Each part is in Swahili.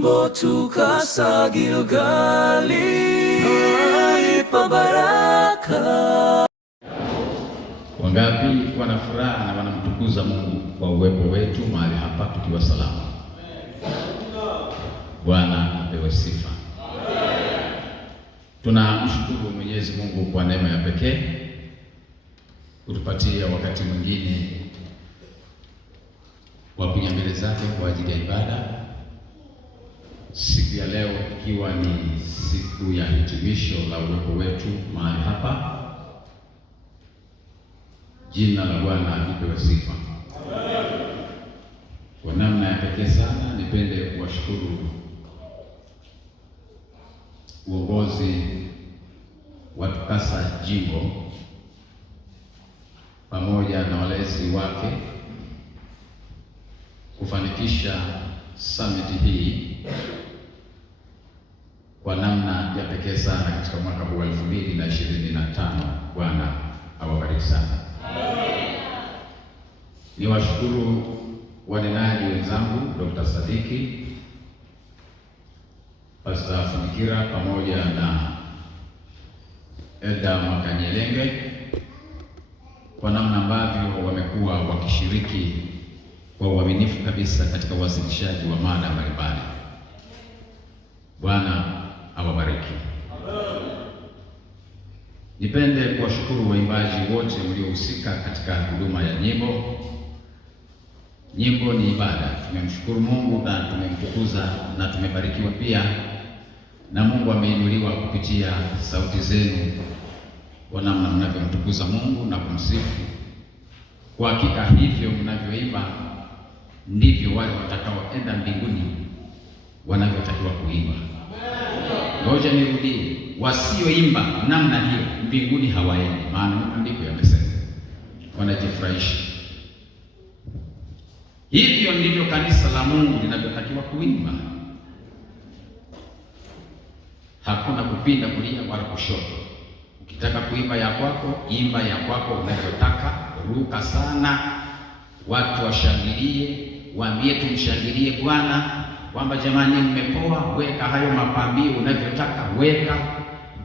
jimbo tukasa Gilgali pabaraka. Wangapi wana furaha na wanamtukuza Mungu kwa uwepo wetu mahali hapa tukiwa salama? Bwana apewe sifa. Tunamshukuru Mwenyezi Mungu kwa neema ya pekee kutupatia wakati mwingine wa kuja mbele zake kwa ajili ya ibada. Siku ya leo ikiwa ni siku ya hitimisho la uwepo wetu mahali hapa. Jina la Bwana lipewe sifa. Kwa namna ya pekee sana nipende kuwashukuru uongozi wa TUCASA jimbo pamoja na walezi wake kufanikisha summit hii kwa namna ya pekee sana katika mwaka huu 2025. Bwana awabariki sana. Niwashukuru wanenaji wenzangu Dr. Sadiki, Pastor Funikira pamoja na Elda Makanyelenge kwa namna ambavyo wamekuwa wakishiriki kwa uaminifu kabisa katika uwasilishaji wa mada mbalimbali. Bwana awabariki. Nipende kuwashukuru waimbaji wote mliohusika katika huduma ya nyimbo. Nyimbo ni ibada. Tumemshukuru Mungu na tumemtukuza na tumebarikiwa pia, na Mungu ameinuliwa kupitia sauti zenu kwa namna mnavyomtukuza Mungu na kumsifu. Kwa hakika hivyo mnavyoimba ndivyo wale watakaoenda mbinguni wanavyotakiwa kuimba. Ngoja nirudie, wasioimba namna hiyo mbinguni hawaendi, maana maandiko yamesema wanajifurahisha. Hivyo ndivyo kanisa la Mungu linavyotakiwa kuimba. Hakuna kupinda kulia wala kushoto. Ukitaka kuimba ya kwako, imba ya kwako unavyotaka, ruka sana, watu washangilie, waambie tumshangilie Bwana kwamba jamani mmepoa. Weka hayo mapambio unavyotaka, weka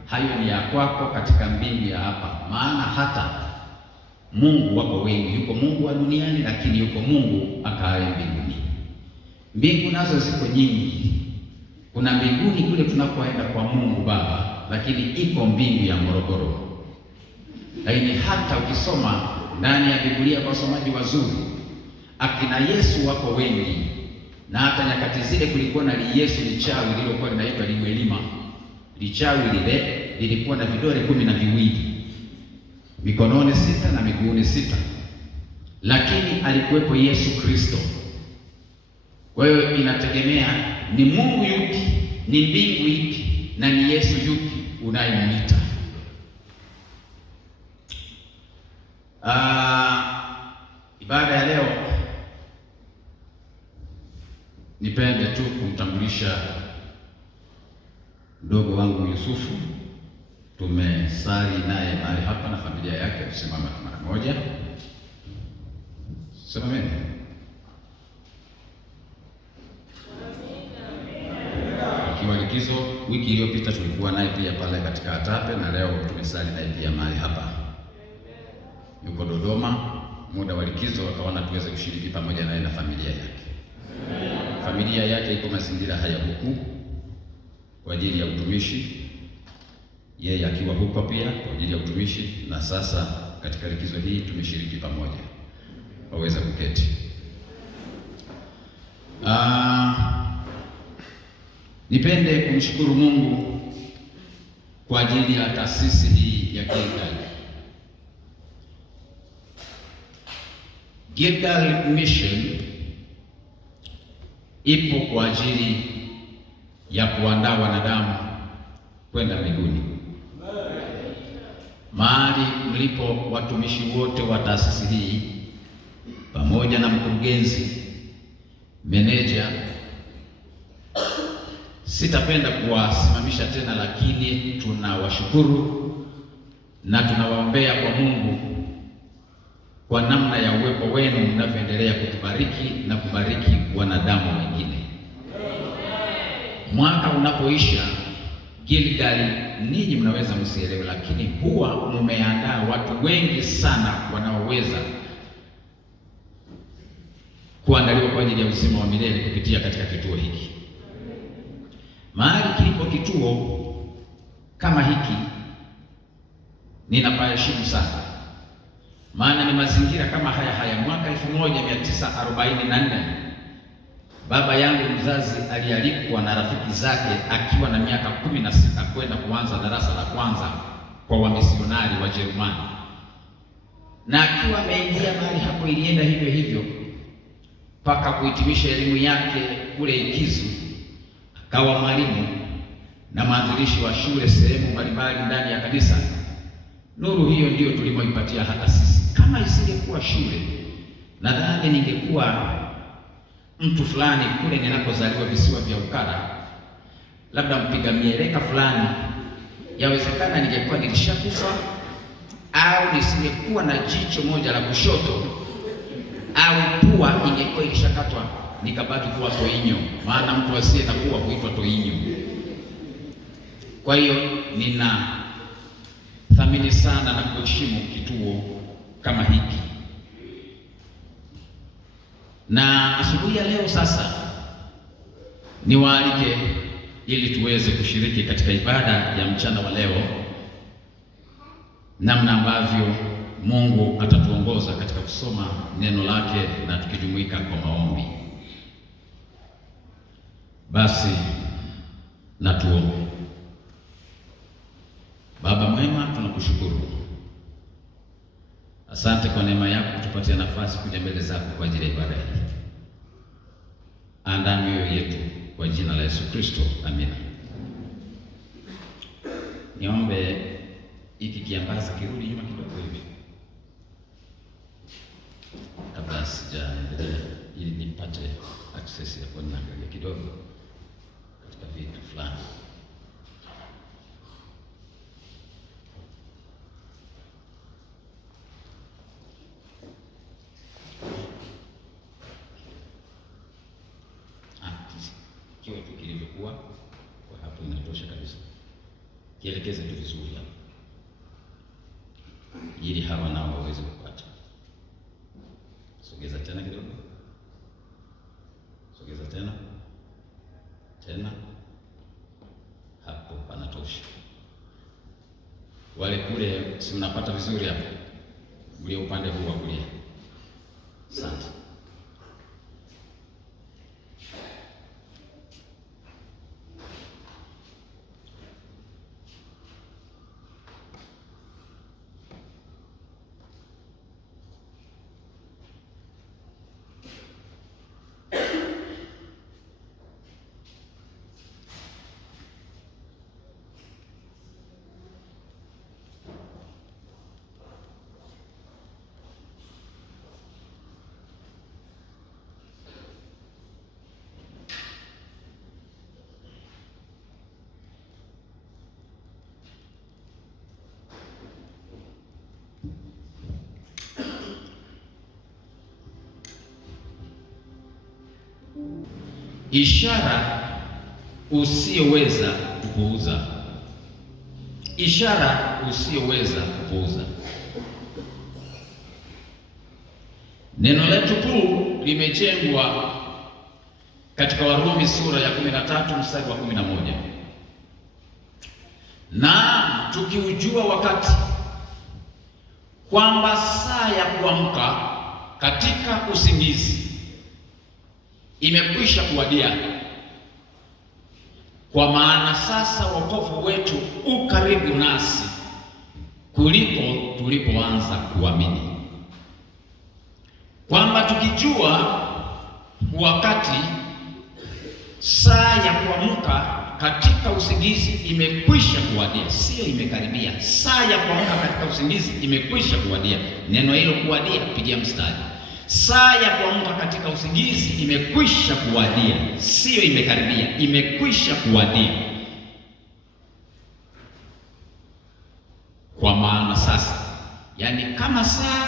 hayo ni ya kwako katika mbingu ya hapa, maana hata Mungu wako wengi. Yuko Mungu wa duniani, lakini yuko Mungu akaaye mbinguni. Mbingu nazo ziko nyingi. Kuna mbinguni kule tunakoenda kwa Mungu Baba, lakini iko mbingu ya Morogoro. Lakini hata ukisoma ndani ya Biblia kwa wasomaji wazuri, akina Yesu wako wengi, na hata nyakati zile kulikuwa na Yesu lichawi lililokuwa linaitwa Liwelima. Lichawi lile lilikuwa na vidole 12, mikononi 6 na miguuni 6, lakini alikuwepo Yesu Kristo. Kwa hiyo inategemea ni Mungu yupi, ni mbingu ipi, na ni Yesu yupi unayemuita. Ibada ya leo nipende tu kumtambulisha mdogo wangu Yusufu. Tumesali naye mahali hapa na familia yake. Tusimama mara moja. Semeni. Ikiwa likizo, wiki iliyopita tulikuwa naye pia pale katika Atape, na leo tumesali naye pia mahali hapa. Yuko Dodoma, muda wa likizo akaona tuweze kushiriki pamoja naye na familia yake. Familia yake iko mazingira haya huku kwa ajili ya utumishi, yeye akiwa huko pia kwa ajili ya utumishi, na sasa katika likizo hii tumeshiriki pamoja. Waweza kuketi. Nipende kumshukuru Mungu kwa ajili ya taasisi hii ya Gilgal. Gilgal Mission ipo kwa ajili ya kuandaa wanadamu kwenda mbinguni. Mahali mlipo watumishi wote wa taasisi hii pamoja na mkurugenzi, meneja, sitapenda kuwasimamisha tena, lakini tunawashukuru na tunawaombea kwa Mungu kwa namna ya uwepo wenu mnavyoendelea kutubariki na kubariki wanadamu wengine. mwaka unapoisha Gilgal, ninyi mnaweza msielewe, lakini huwa mmeandaa watu wengi sana wanaoweza kuandaliwa kwa ajili ya uzima wa milele kupitia katika kituo hiki. Mahali kilipo kituo kama hiki ninapaheshimu sana, maana ni mazingira kama haya. Mwaka 1944 baba yangu mzazi alialikwa na rafiki zake akiwa na miaka 16 kwenda kuanza darasa la kwanza kwa wamisionari wa Jerumani, na akiwa ameingia mahali hapo ilienda hivyo hivyo mpaka kuhitimisha elimu yake kule Ikizu. Akawa mwalimu na mwanzilishi wa shule sehemu mbalimbali ndani ya kanisa. Nuru hiyo ndiyo tulimoipatia hata sisi. Kama isingekuwa shule, nadhani ningekuwa mtu fulani kule ninakozaliwa visiwa vya Ukara, labda mpiga mieleka fulani. Yawezekana ningekuwa nilishakufa, au nisingekuwa na jicho moja la kushoto, au pua ingekuwa ilishakatwa nikabaki kuwa toinyo, maana mtu asiye na pua huitwa toinyo. Kwa hiyo nina thamini sana na kuheshimu kituo kama hiki. Na asubuhi ya leo sasa niwaalike ili tuweze kushiriki katika ibada ya mchana wa leo, namna ambavyo Mungu atatuongoza katika kusoma neno lake na tukijumuika kwa maombi. Basi na tuombe. Baba mwema, tunakushukuru. Asante kwa neema yako kutupatia nafasi kuja mbele zako kwa ajili ya ibada hii. Andaa mioyo yetu kwa jina la Yesu Kristo, amina. Niombe hiki kiambaza kirudi nyuma kidogo hivi kabla sijaendelea, ili nipate access ya kuangalia kidogo katika vitu fulani. Kiwe tu kilivyokuwa kwa hapo inatosha kabisa. Kielekeze tu vizuri hapo, ili hawa nao waweze kupata. Sogeza tena kidogo, sogeza tena hapo panatosha. Wale kule si mnapata vizuri hapo, ule upande huu wa kulia. Asante. Ishara usiyoweza kupuuza. Ishara usiyoweza kupuuza. Neno letu kuu limejengwa katika Warumi sura ya 13 mstari wa 11. Na tukiujua wakati kwamba saa ya kuamka katika usingizi imekwisha kuwadia, kwa maana sasa wokovu wetu u karibu nasi kuliko tulipoanza kuamini. Kwamba tukijua wakati saa ya kuamka katika usingizi imekwisha kuwadia, sio imekaribia. Saa ya kuamka katika usingizi imekwisha kuwadia. Neno hilo kuwadia, pigia mstari. Saa ya kuamka katika usingizi imekwisha kuwadia, sio imekaribia, imekwisha kuwadia. Kwa maana sasa, yani kama saa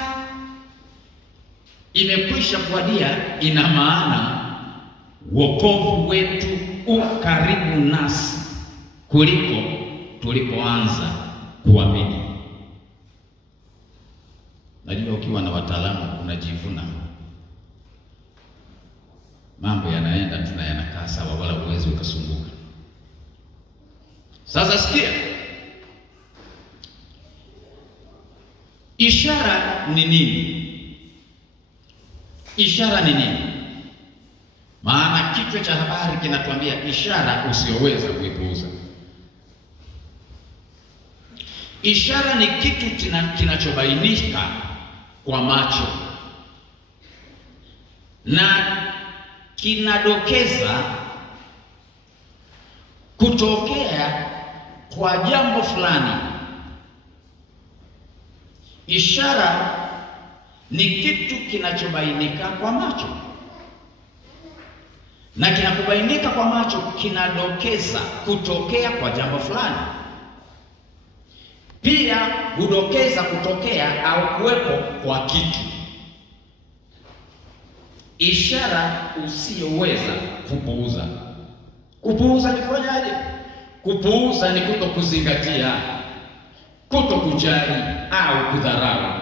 imekwisha kuwadia, ina maana wokovu wetu u karibu nasi kuliko tulipoanza kuamini. Najua ukiwa na wataalamu unajivuna, mambo yanaenda tu na yanakaa sawa, wala uwezi ukasumbuka. Sasa sikia, ishara ni nini? Ishara ni nini? Maana kichwa cha habari kinatuambia ishara usiyoweza kuipuuza. Ishara ni kitu kinachobainika kwa macho na kinadokeza kutokea kwa jambo fulani. Ishara ni kitu kinachobainika kwa macho, na kinapobainika kwa macho kinadokeza kutokea kwa jambo fulani. Pia hudokeza kutokea au kuwepo kwa kitu. Ishara usiyoweza kupuuza. Kupuuza ni kufanyaje? Kupuuza ni kutokuzingatia, kutokujali au kudharau.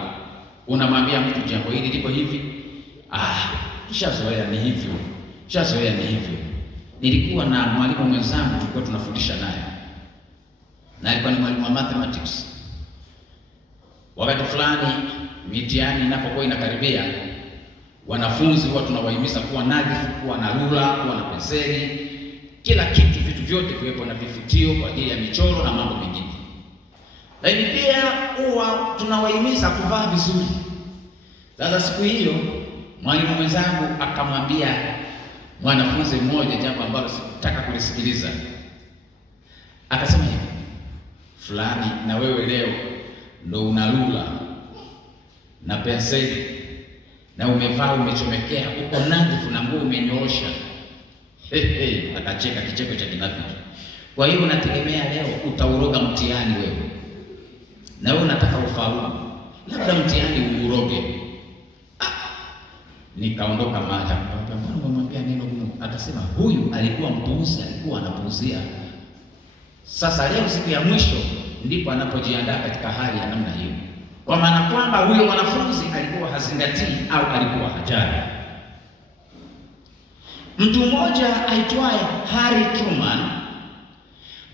Unamwambia mtu jambo hili liko hivi, kishazoea ni hivyo, kishazoea ni hivyo. Nilikuwa na mwalimu mwenzangu tulikuwa tunafundisha naye, na alikuwa ni mwalimu wa mathematics. Wakati fulani mitihani inapokuwa inakaribia, wanafunzi huwa tunawahimiza kuwa nadhifu, kuwa na rula, kuwa na penseli, kila kitu, vitu vyote kuwepo na vifutio kwa ajili ya michoro na mambo mengine. Lakini pia huwa tunawahimiza kuvaa vizuri. Sasa siku hiyo mwalimu mwenzangu akamwambia mwanafunzi mmoja jambo ambalo sikutaka kulisikiliza. Akasema hivi, fulani, na wewe leo ndo una rula na penseli na umevaa umechomekea, uko nadhifu na nguo umenyoosha. Akacheka kicheko cha kinafiki. Kwa hiyo unategemea leo utauroga mtihani wewe, na wewe unataka ufaulu, labda mtihani uuroge. Nikaondoka mahali nikamwambia neno gumu. Akasema huyu alikuwa mpuuzi, alikuwa anapuuzia. Sasa leo siku ya mwisho ndipo anapojiandaa katika hali ya namna hiyo, kwa maana kwamba huyo mwanafunzi alikuwa hazingatii au alikuwa hajali. Mtu mmoja aitwaye Harry Truman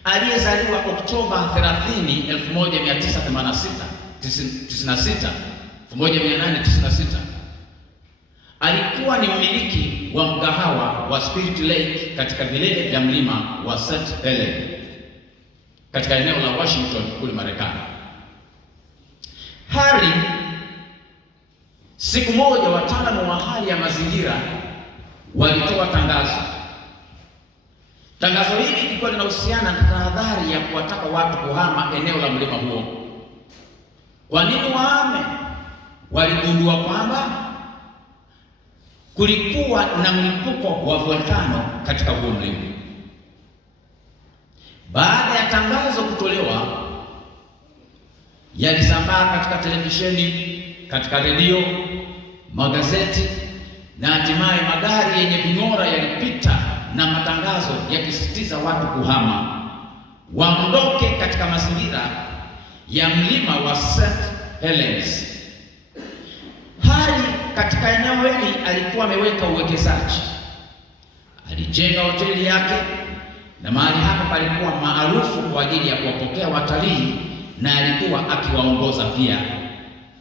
aliyezaliwa Oktoba 30, 1896 alikuwa ni mmiliki wa mgahawa wa Spirit Lake katika vilele vya mlima wa St. Helen katika eneo la Washington kule Marekani. Harry, siku moja wataalamu wa hali ya mazingira walitoa tangazo. Tangazo hili lilikuwa linahusiana na tahadhari ya kuwataka watu kuhama eneo la mlima huo. Kwa nini wahame? Waligundua kwamba kulikuwa na mlipuko wa volkano katika huo mlima. Baada ya tangazo kutolewa, yalisambaa katika televisheni, katika redio, magazeti, na hatimaye magari yenye ving'ora yalipita na matangazo yakisisitiza watu kuhama, waondoke katika mazingira ya mlima wa St. Helens. Harry katika eneo hili alikuwa ameweka uwekezaji. Alijenga hoteli yake, na mahali hapo palikuwa maarufu kwa ajili ya kuwapokea watalii, na alikuwa akiwaongoza pia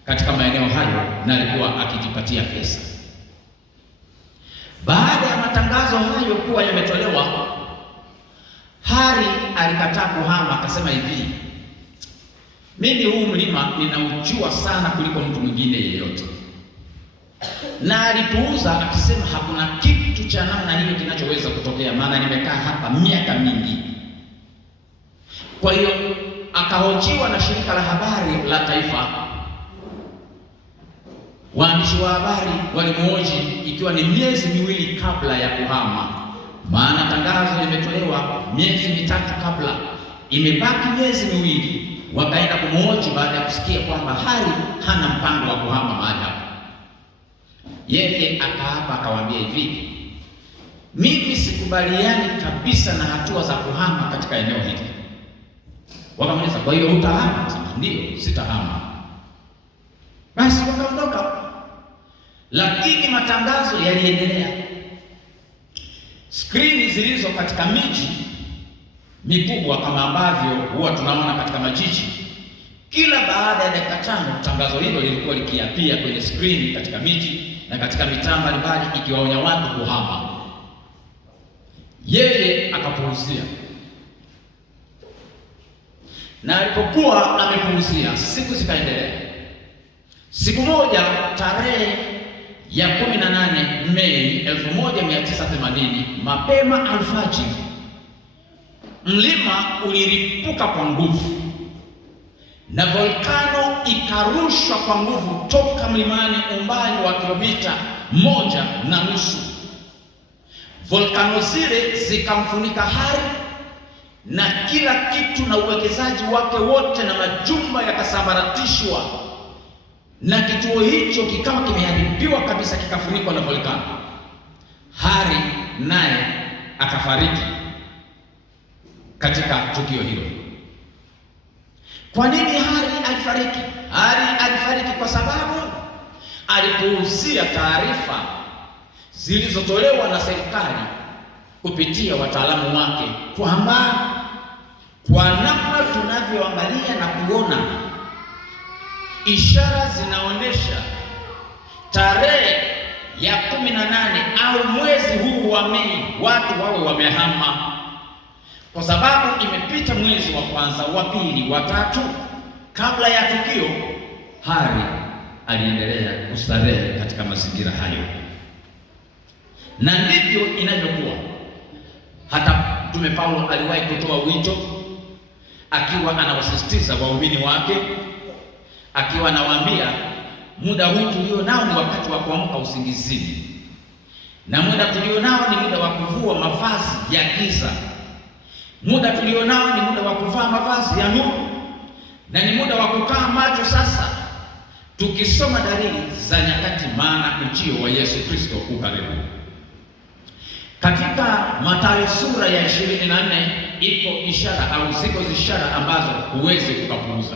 katika maeneo hayo, na alikuwa akijipatia pesa. Baada ya matangazo hayo kuwa yametolewa, Harry alikataa kuhama. Akasema hivi, mimi huu mlima ninaujua sana kuliko mtu mwingine yeyote. Na alipuuza akisema hakuna kitu cha namna hiyo kinachoweza kutokea, maana nimekaa hapa miaka mingi. Kwa hiyo akahojiwa na shirika la habari la taifa. Waandishi wa habari walimhoji ikiwa ni miezi miwili kabla ya kuhama, maana tangazo limetolewa miezi mitatu kabla. Imebaki miezi miwili, wakaenda kumhoji baada ya kusikia kwamba Harry hana mpango wa kuhama mahali hapo. Yeye akaapa akawaambia hivi, mimi sikubaliani kabisa na hatua za kuhama katika eneo hili. Wakamuuliza, kwa hiyo utahama? Akasema, ndio, sitahama. Basi wakaondoka, lakini matangazo yaliendelea. Skrini zilizo katika miji mikubwa kama ambavyo huwa tunaona katika majiji, kila baada ya dakika 5 tangazo hilo lilikuwa likiapia kwenye skrini katika miji na katika mitaa mbalimbali, ikiwaonya watu kuhama. Yeye akapuuzia, na alipokuwa amepuuzia, siku zikaendelea. Siku moja, tarehe ya 18 Mei 1980, mapema alfajiri, mlima uliripuka kwa nguvu na volkano ikarushwa kwa nguvu toka mlimani umbali wa kilomita 1.5. Volkano zile zikamfunika Hari na kila kitu na uwekezaji wake wote, na majumba yakasambaratishwa, na kituo hicho kikawa kimeharibiwa kabisa, kikafunikwa na volkano. Hari naye akafariki katika tukio hilo. Kwa nini Hari alifariki? Hari alifariki kwa sababu alipuuzia taarifa zilizotolewa na serikali kupitia wataalamu wake kwamba kwa namna tunavyoangalia na kuona, ishara zinaonyesha tarehe ya 18 au mwezi huu wa Mei watu wawe wamehama, kwa sababu imepita mwezi wa kwanza, wa pili, wa tatu. Kabla ya tukio, Hari aliendelea kustarehe katika mazingira hayo, na ndivyo inavyokuwa. Hata Mtume Paulo aliwahi kutoa wito akiwa anawasisitiza waumini wake, akiwa anawaambia, muda huu tulio nao ni wakati wa kuamka usingizini, na muda tulio nao ni muda wa kuvua mavazi ya giza. Muda tulio nao ni muda wa kuvaa mavazi ya nuru, na ni muda wa kukaa macho sasa, tukisoma dalili za nyakati, maana ujio wa Yesu Kristo ukaribu. Katika Mathayo sura ya 24 ipo ishara au ziko ishara ambazo huwezi kukapuuza.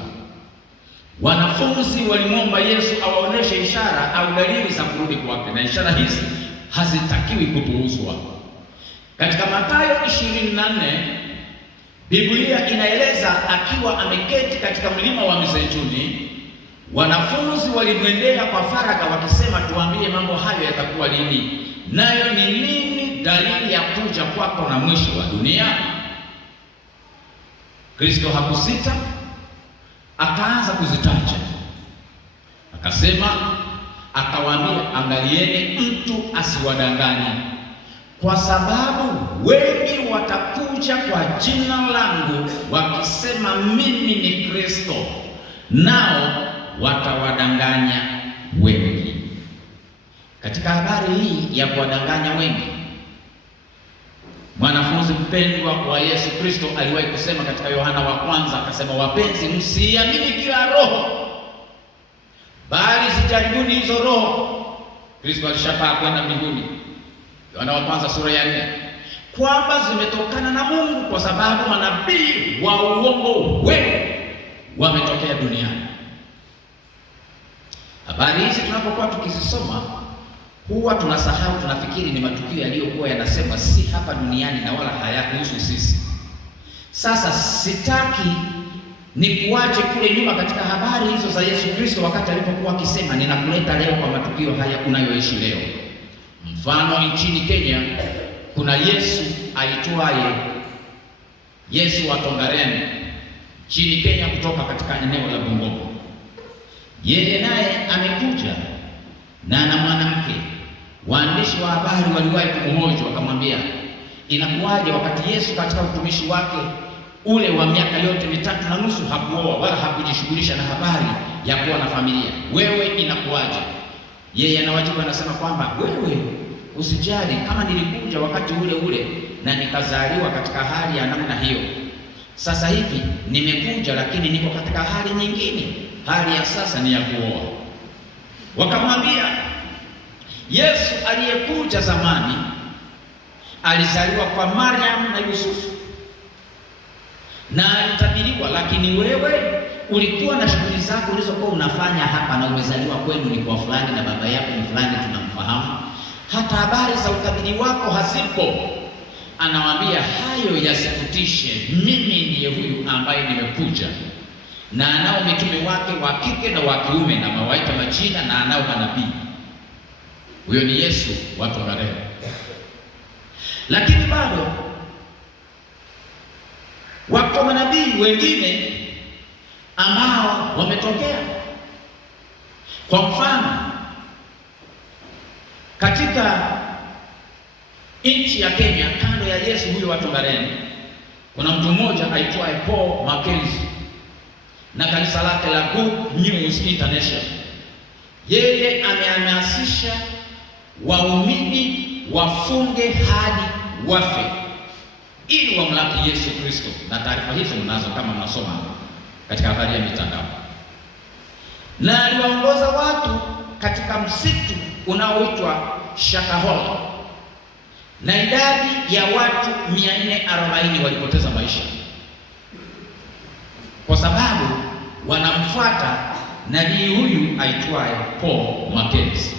Wanafunzi walimwomba Yesu awaoneshe ishara au dalili za kurudi kwake, na ishara hizi hazitakiwi kupuuzwa. Katika Mathayo 24 Biblia inaeleza akiwa ameketi katika mlima wa Mizeituni, wanafunzi walimwendea kwa faragha wakisema, tuambie mambo hayo yatakuwa lini, nayo ni nini dalili ya kuja kwako na mwisho wa dunia? Kristo hakusita, akaanza kuzitaja. Akasema, akawaambia, angalieni mtu asiwadanganye, kwa sababu wengi watakuja kwa jina langu wakisema mimi ni Kristo, nao watawadanganya wengi. Katika habari hii ya kuwadanganya wengi, mwanafunzi mpendwa wa Yesu Kristo aliwahi kusema katika Yohana wa kwanza, akasema, wapenzi, msiamini kila roho, bali zijaribuni hizo roho. Kristo alishapaa kwenda mbinguni, Yohana wa kwanza sura ya 4, kwamba zimetokana na Mungu, kwa sababu manabii wa uongo wengi wametokea duniani. Habari hizi tunapokuwa tukizisoma, huwa tunasahau, tunafikiri ni matukio yaliyokuwa yanasema si hapa duniani na wala hayakuhusu sisi. Sasa sitaki ni kuache kule nyuma katika habari hizo za Yesu Kristo, wakati alipokuwa akisema, ninakuleta leo kwa matukio haya unayoishi leo. Mfano, nchini Kenya kuna Yesu aitwaye Yesu wa Tongaren nchini Kenya, kutoka katika eneo la Bungoma. Yeye naye amekuja na ana mwanamke. Waandishi wa habari waliwahi kumhoji, wakamwambia, inakuwaje wakati Yesu katika utumishi wake ule wa miaka yote 3.5 hakuoa wala hakujishughulisha na habari ya kuwa na familia, wewe inakuwaje? Yeye anawajibu, anasema kwamba wewe usijali, kama nilikuja wakati ule ule na nikazaliwa katika hali ya namna hiyo, sasa hivi nimekuja, lakini niko katika hali nyingine, hali ya sasa ni ya kuoa. Wakamwambia, Yesu aliyekuja zamani alizaliwa kwa Mariam na Yusufu na alitabiriwa, lakini wewe ulikuwa na shughuli zako ulizokuwa unafanya hapa, na umezaliwa kwenu ni kwa fulani na baba yako ni fulani, tunamfahamu, hata habari za utabiri wako hazipo. Anawaambia hayo yasikutishe, mimi ndiye huyu ambaye nimekuja, na anao mitume wake wa kike na wa kiume, na mawaita majina, na anao manabii. Huyo ni Yesu, watu wa Galilaya. Lakini bado wako manabii wengine ambao wametokea. Kwa mfano, katika nchi ya Kenya, kando ya Yesu huyo watu Galilaya, kuna mtu mmoja aitwaye Paul Mackenzie na kanisa lake la Good News International. Yeye amehamasisha waumini wafunge hadi wafe ili wamlaki Yesu Kristo, na taarifa hizo mnazo kama mnasoma katika habari ya mitandao. Na aliwaongoza watu katika msitu unaoitwa Shakahola, na idadi ya watu 440 walipoteza maisha kwa sababu wanamfuata nabii huyu aitwaye Paul Mackenzie.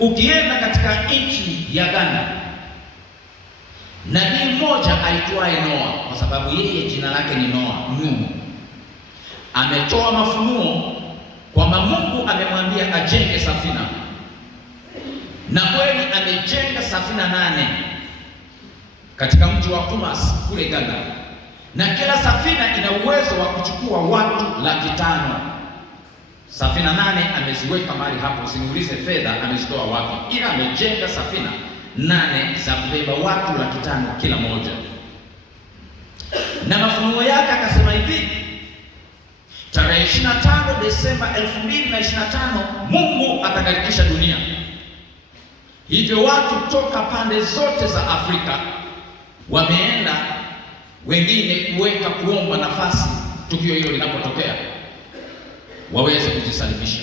Ukienda katika nchi ya Ghana, nabii mmoja aitwaye Noa, kwa sababu yeye jina lake ni Nuhu, ametoa mafunuo kwamba Mungu amemwambia ajenge safina, na kweli amejenga safina 8 katika mji wa Kumasi kule Ghana, na kila safina ina uwezo wa kuchukua watu 500,000. Safina 8 ameziweka mahali hapo, usimuulize fedha amezitoa wapi, ila amejenga safina 8 za kubeba watu 500,000 kila moja. Na mafunuo yake akasema hivi, tarehe 25 Desemba 2025 Mungu atakaribisha dunia. Hivyo watu toka pande zote za Afrika wameenda, wengine kuweka kuomba nafasi tukio hilo linapotokea waweze kujisalimisha.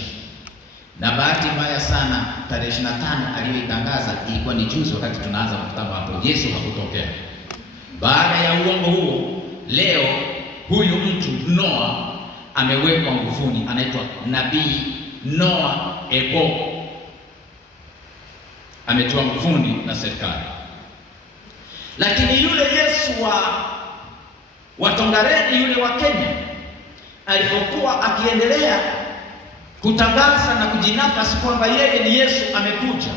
Na bahati mbaya sana, tarehe 25 aliyoitangaza ilikuwa ni juzi, wakati tunaanza mkutano hapo, Yesu hakutokea. Baada ya uongo huo, leo huyu mtu Noa amewekwa nguvuni, anaitwa nabii Noah Ebo, ametoa nguvuni na serikali. Lakini yule Yesu wa Tongareni, yule wa Kenya, alipokuwa akiendelea kutangaza na kujinafasi kwamba yeye ni Yesu amekuja,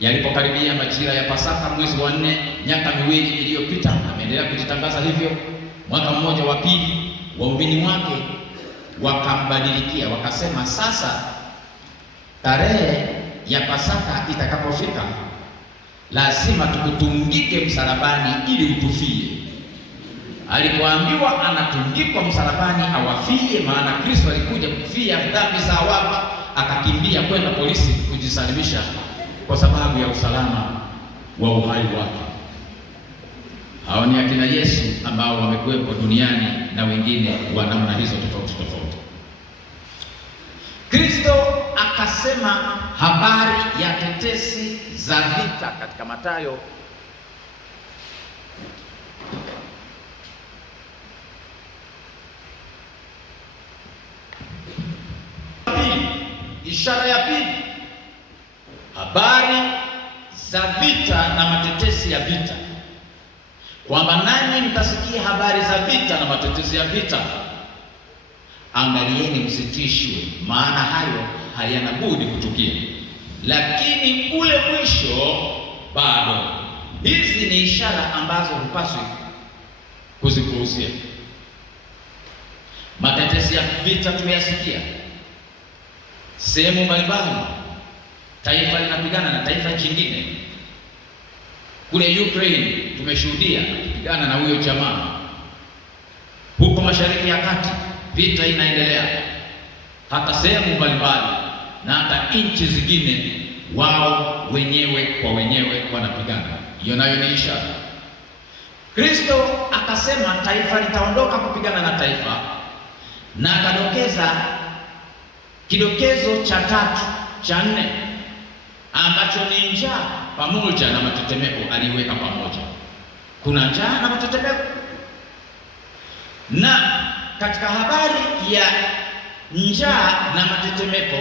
yalipokaribia majira ya Pasaka mwezi wa 4 miaka 2 iliyopita, ameendelea kujitangaza hivyo. Mwaka mmoja wa pili, waumini wake wakambadilikia, wakasema sasa tarehe ya Pasaka itakapofika lazima tukutungike msalabani ili utufie. Alipoambiwa anatungikwa msalabani awafie, maana Kristo alikuja kufia dhambi za watu, akakimbia kwenda polisi kujisalimisha kwa sababu ya usalama wa uhai wake. Hao ni akina Yesu ambao wamekuwepo duniani na wengine wa namna hizo tofauti tofauti. Kristo akasema habari ya tetesi za vita katika Mathayo ishara ya pili, habari za vita na matetesi ya vita, kwamba nanyi mtasikia habari za vita na matetesi ya vita, angalieni msitishwe, maana hayo hayana budi kutukia, lakini ule mwisho bado. Hizi ni ishara ambazo hupaswi kuzipuuzia. Matetesi ya vita tumeyasikia sehemu mbalimbali, taifa linapigana na taifa jingine. Kule Ukraine tumeshuhudia akipigana na huyo jamaa. Huko Mashariki ya Kati vita inaendelea, hata sehemu mbalimbali na hata nchi zingine, wao wenyewe kwa wenyewe wanapigana. Hiyo nayo ni ishara. Kristo akasema taifa litaondoka kupigana na taifa, na akadokeza kidokezo cha 3 cha 4 ambacho ni njaa pamoja na matetemeko, aliweka pamoja. Kuna njaa na matetemeko. Na katika habari ya njaa na matetemeko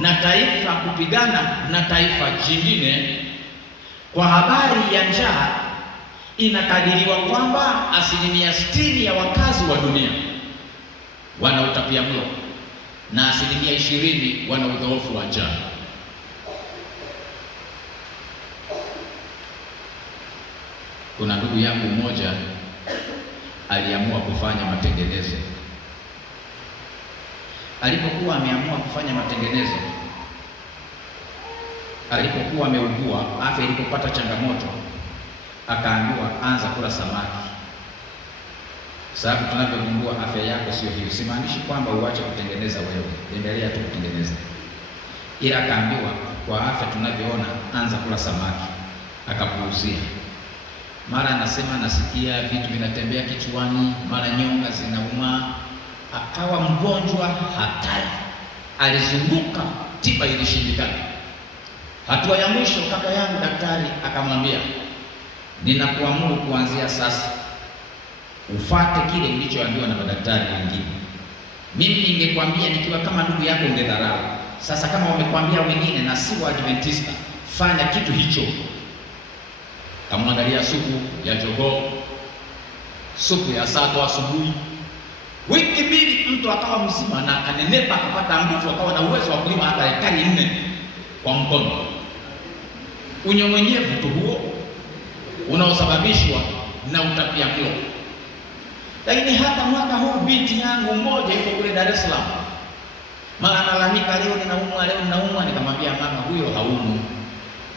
na taifa kupigana na taifa jingine, kwa habari ya njaa inakadiriwa kwamba 60% ya wakazi wa dunia wana utapiamlo na 20% wana udhaifu wa njaa. Kuna ndugu yangu mmoja aliamua kufanya matengenezo. Alipokuwa ameamua kufanya matengenezo, alipokuwa ameugua, afya ilipopata changamoto, akaambiwa anza kula samaki. Sababu tunavyogundua afya yako sio hiyo. Simaanishi kwamba uache kutengeneza wewe, endelea tu kutengeneza, ila akaambiwa kwa afya tunavyoona, anza kula samaki. Akapuuzia. Mara anasema nasikia vitu vinatembea kichwani, mara nyonga zinauma, akawa mgonjwa hatari. Alizunguka, tiba ilishindikana. Hatua ya mwisho, kaka yangu daktari akamwambia, ninakuamuru kuanzia sasa ufuate kile ulichoambiwa na madaktari wengine. Mimi ningekwambia nikiwa kama ndugu yako ungedharau. Sasa kama wamekwambia wengine na si wa Adventista, fanya kitu hicho. Kamwangalia supu ya jogoo, supu ya sato asubuhi. Wiki mbili mtu akawa mzima na akanenepa, akapata nguvu, akawa na uwezo wa kulima hata ekari 4 kwa mkono. Unyong'onyevu tu huo unaosababishwa na utapiamlo. Lakini hata mwaka huu binti yangu mmoja yuko kule Dar es Salaam, mara analalamika, leo ninaumwa, leo ninaumwa. Nikamwambia mama, huyo haumu.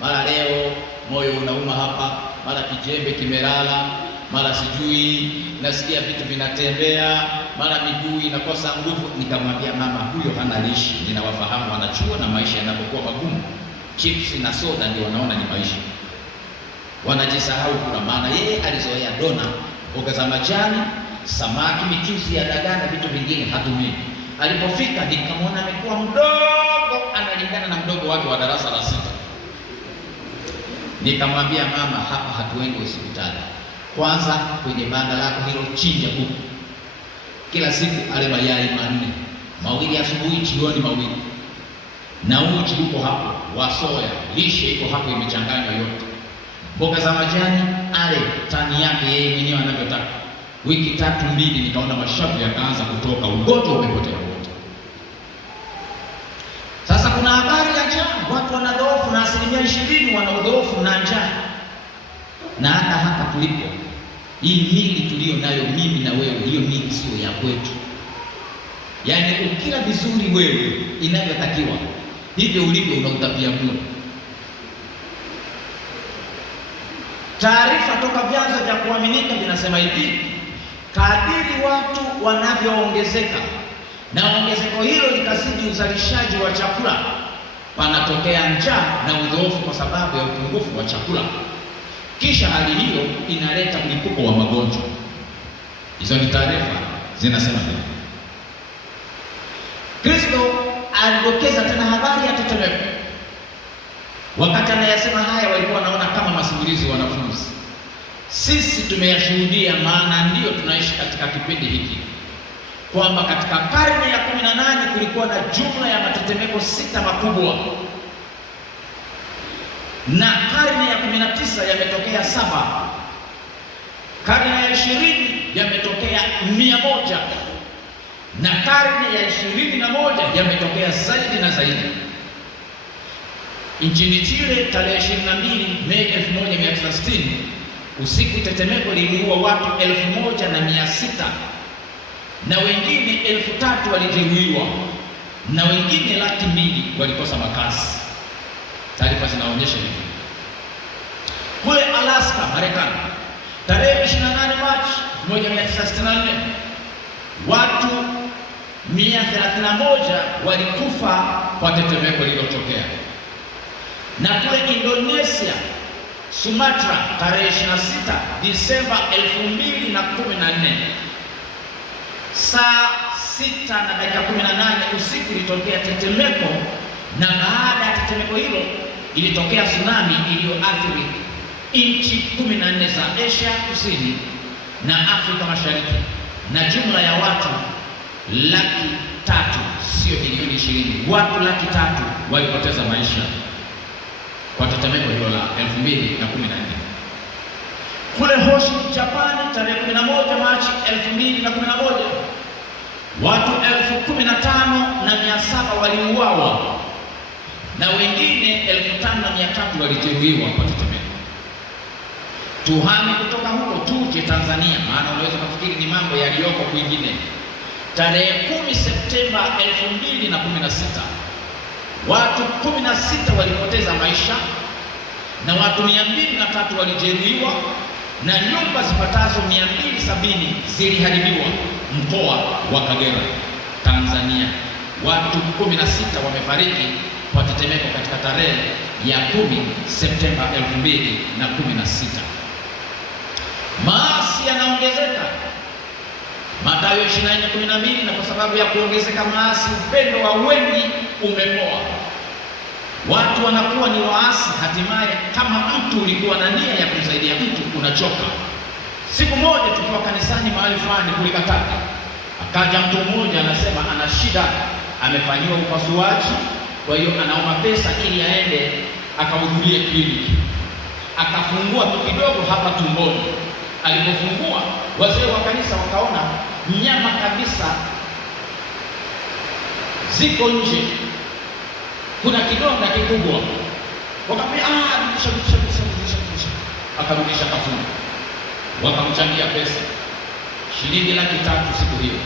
Mara leo moyo unauma hapa, mara kijembe kimelala, mara sijui nasikia vitu vinatembea, mara miguu inakosa nguvu. Nikamwambia mama, huyo hana lishe. Ninawafahamu wanachuo, na maisha yanapokuwa magumu, chips na soda ndio wanaona ni maisha. Wanajisahau kuna maana yeye alizoea dona, mboga za majani, samaki, michuzi ya dagaa na vitu vingine hatumii. Alipofika nikamwona amekuwa mdogo, analingana na mdogo wake wa darasa la 6. Nikamwambia mama, hapa hatuendi hospitali. Kwanza kwenye banda lako hilo chinja kuku. Kila siku ale mayai 4, mawili asubuhi, jioni mawili. Na uji uko hapo wa soya, lishe iko hapo imechanganywa yote. Mboga za majani ale tani yake yeye mwenyewe anavyotaka. Wiki 3-2 nikaona mashavu yakaanza kutoka, ugonjwa umepotea wote. Sasa kuna habari ya njaa, watu wanadhoofu, na 20% wana udhoofu na njaa. Na hata hapa tulipo, hii mili tulio nayo mimi na wewe, hiyo mili sio ya kwetu. Yaani ukila vizuri wewe inavyotakiwa, hivyo ulivyo una utapiamlo. Taarifa toka vyanzo vya kuaminika vinasema hivi, kadiri watu wanavyoongezeka na ongezeko hilo likazidi uzalishaji wa chakula, panatokea njaa na udhoofu kwa sababu ya upungufu wa chakula. Kisha hali hiyo inaleta mlipuko wa magonjwa. Hizo ni taarifa zinasema hivi. Kristo alidokeza tena habari ya tetemeko. Wakati anayasema haya, walikuwa wanaona kama masimulizi wanafunzi. Sisi tumeyashuhudia, maana ndiyo tunaishi katika kipindi hiki, kwamba katika karne ya 18 kulikuwa na jumla ya matetemeko 6 makubwa, na karne ya 19 yametokea 7, karne ya 20 yametokea 100, na karne ya 21 yametokea zaidi na zaidi. Nchini Chile tarehe 22 Mei 1960 usiku, tetemeko liliua watu 1600 na wengine 3000 walijeruhiwa na wengine 200,000 walikosa makazi. Taarifa zinaonyesha hivi. Kule Alaska, Marekani, tarehe 28 Machi 1964 watu 131 walikufa kwa tetemeko lililotokea. Na kule Indonesia, Sumatra, tarehe 26 Disemba 2014 saa 6:18 usiku litokea tetemeko, na baada ya tetemeko hilo ilitokea tsunami iliyoathiri nchi 14 za Asia Kusini na Afrika Mashariki, na jumla ya watu 300,000, sio milioni 20, watu 300,000 walipoteza maisha kwa tetemeko hilo la 2014. Kule Hoshi, Japani, tarehe 11 Machi 2011, watu 15,700 waliuawa na wengine 5,300 walijeruhiwa kwa tetemeko. Tuhame kutoka huko tuje Tanzania, maana unaweza kufikiri ni mambo yaliyoko kwingine. Tarehe 10 Septemba 2016, watu 16 walipoteza maisha na watu 203 walijeruhiwa na nyumba zipatazo 270 ziliharibiwa mkoa wa Kagera, Tanzania. Watu 16 wamefariki kwa tetemeko katika tarehe ya 10 Septemba 2016. Maasi yanaongezeka. Mathayo 24:12, na kwa sababu ya kuongezeka maasi, upendo wa wengi umepoa. Watu wanakuwa ni waasi. Hatimaye, kama mtu ulikuwa na nia ya kumsaidia mtu, unachoka. Siku moja tukiwa kanisani mahali fulani kule Katavi, akaja mtu mmoja anasema ana shida, amefanyiwa upasuaji, kwa hiyo anaomba pesa ili aende akahudhurie kliniki. Akafungua tu kidogo hapa tumboni. Alipofungua, wazee wa kanisa wakaona nyama kabisa ziko nje, kuna kidonda kikubwa. Wakamwambia rudisha. Akarudisha, kafunga. Wakamchangia pesa shilingi 300,000 siku hiyo.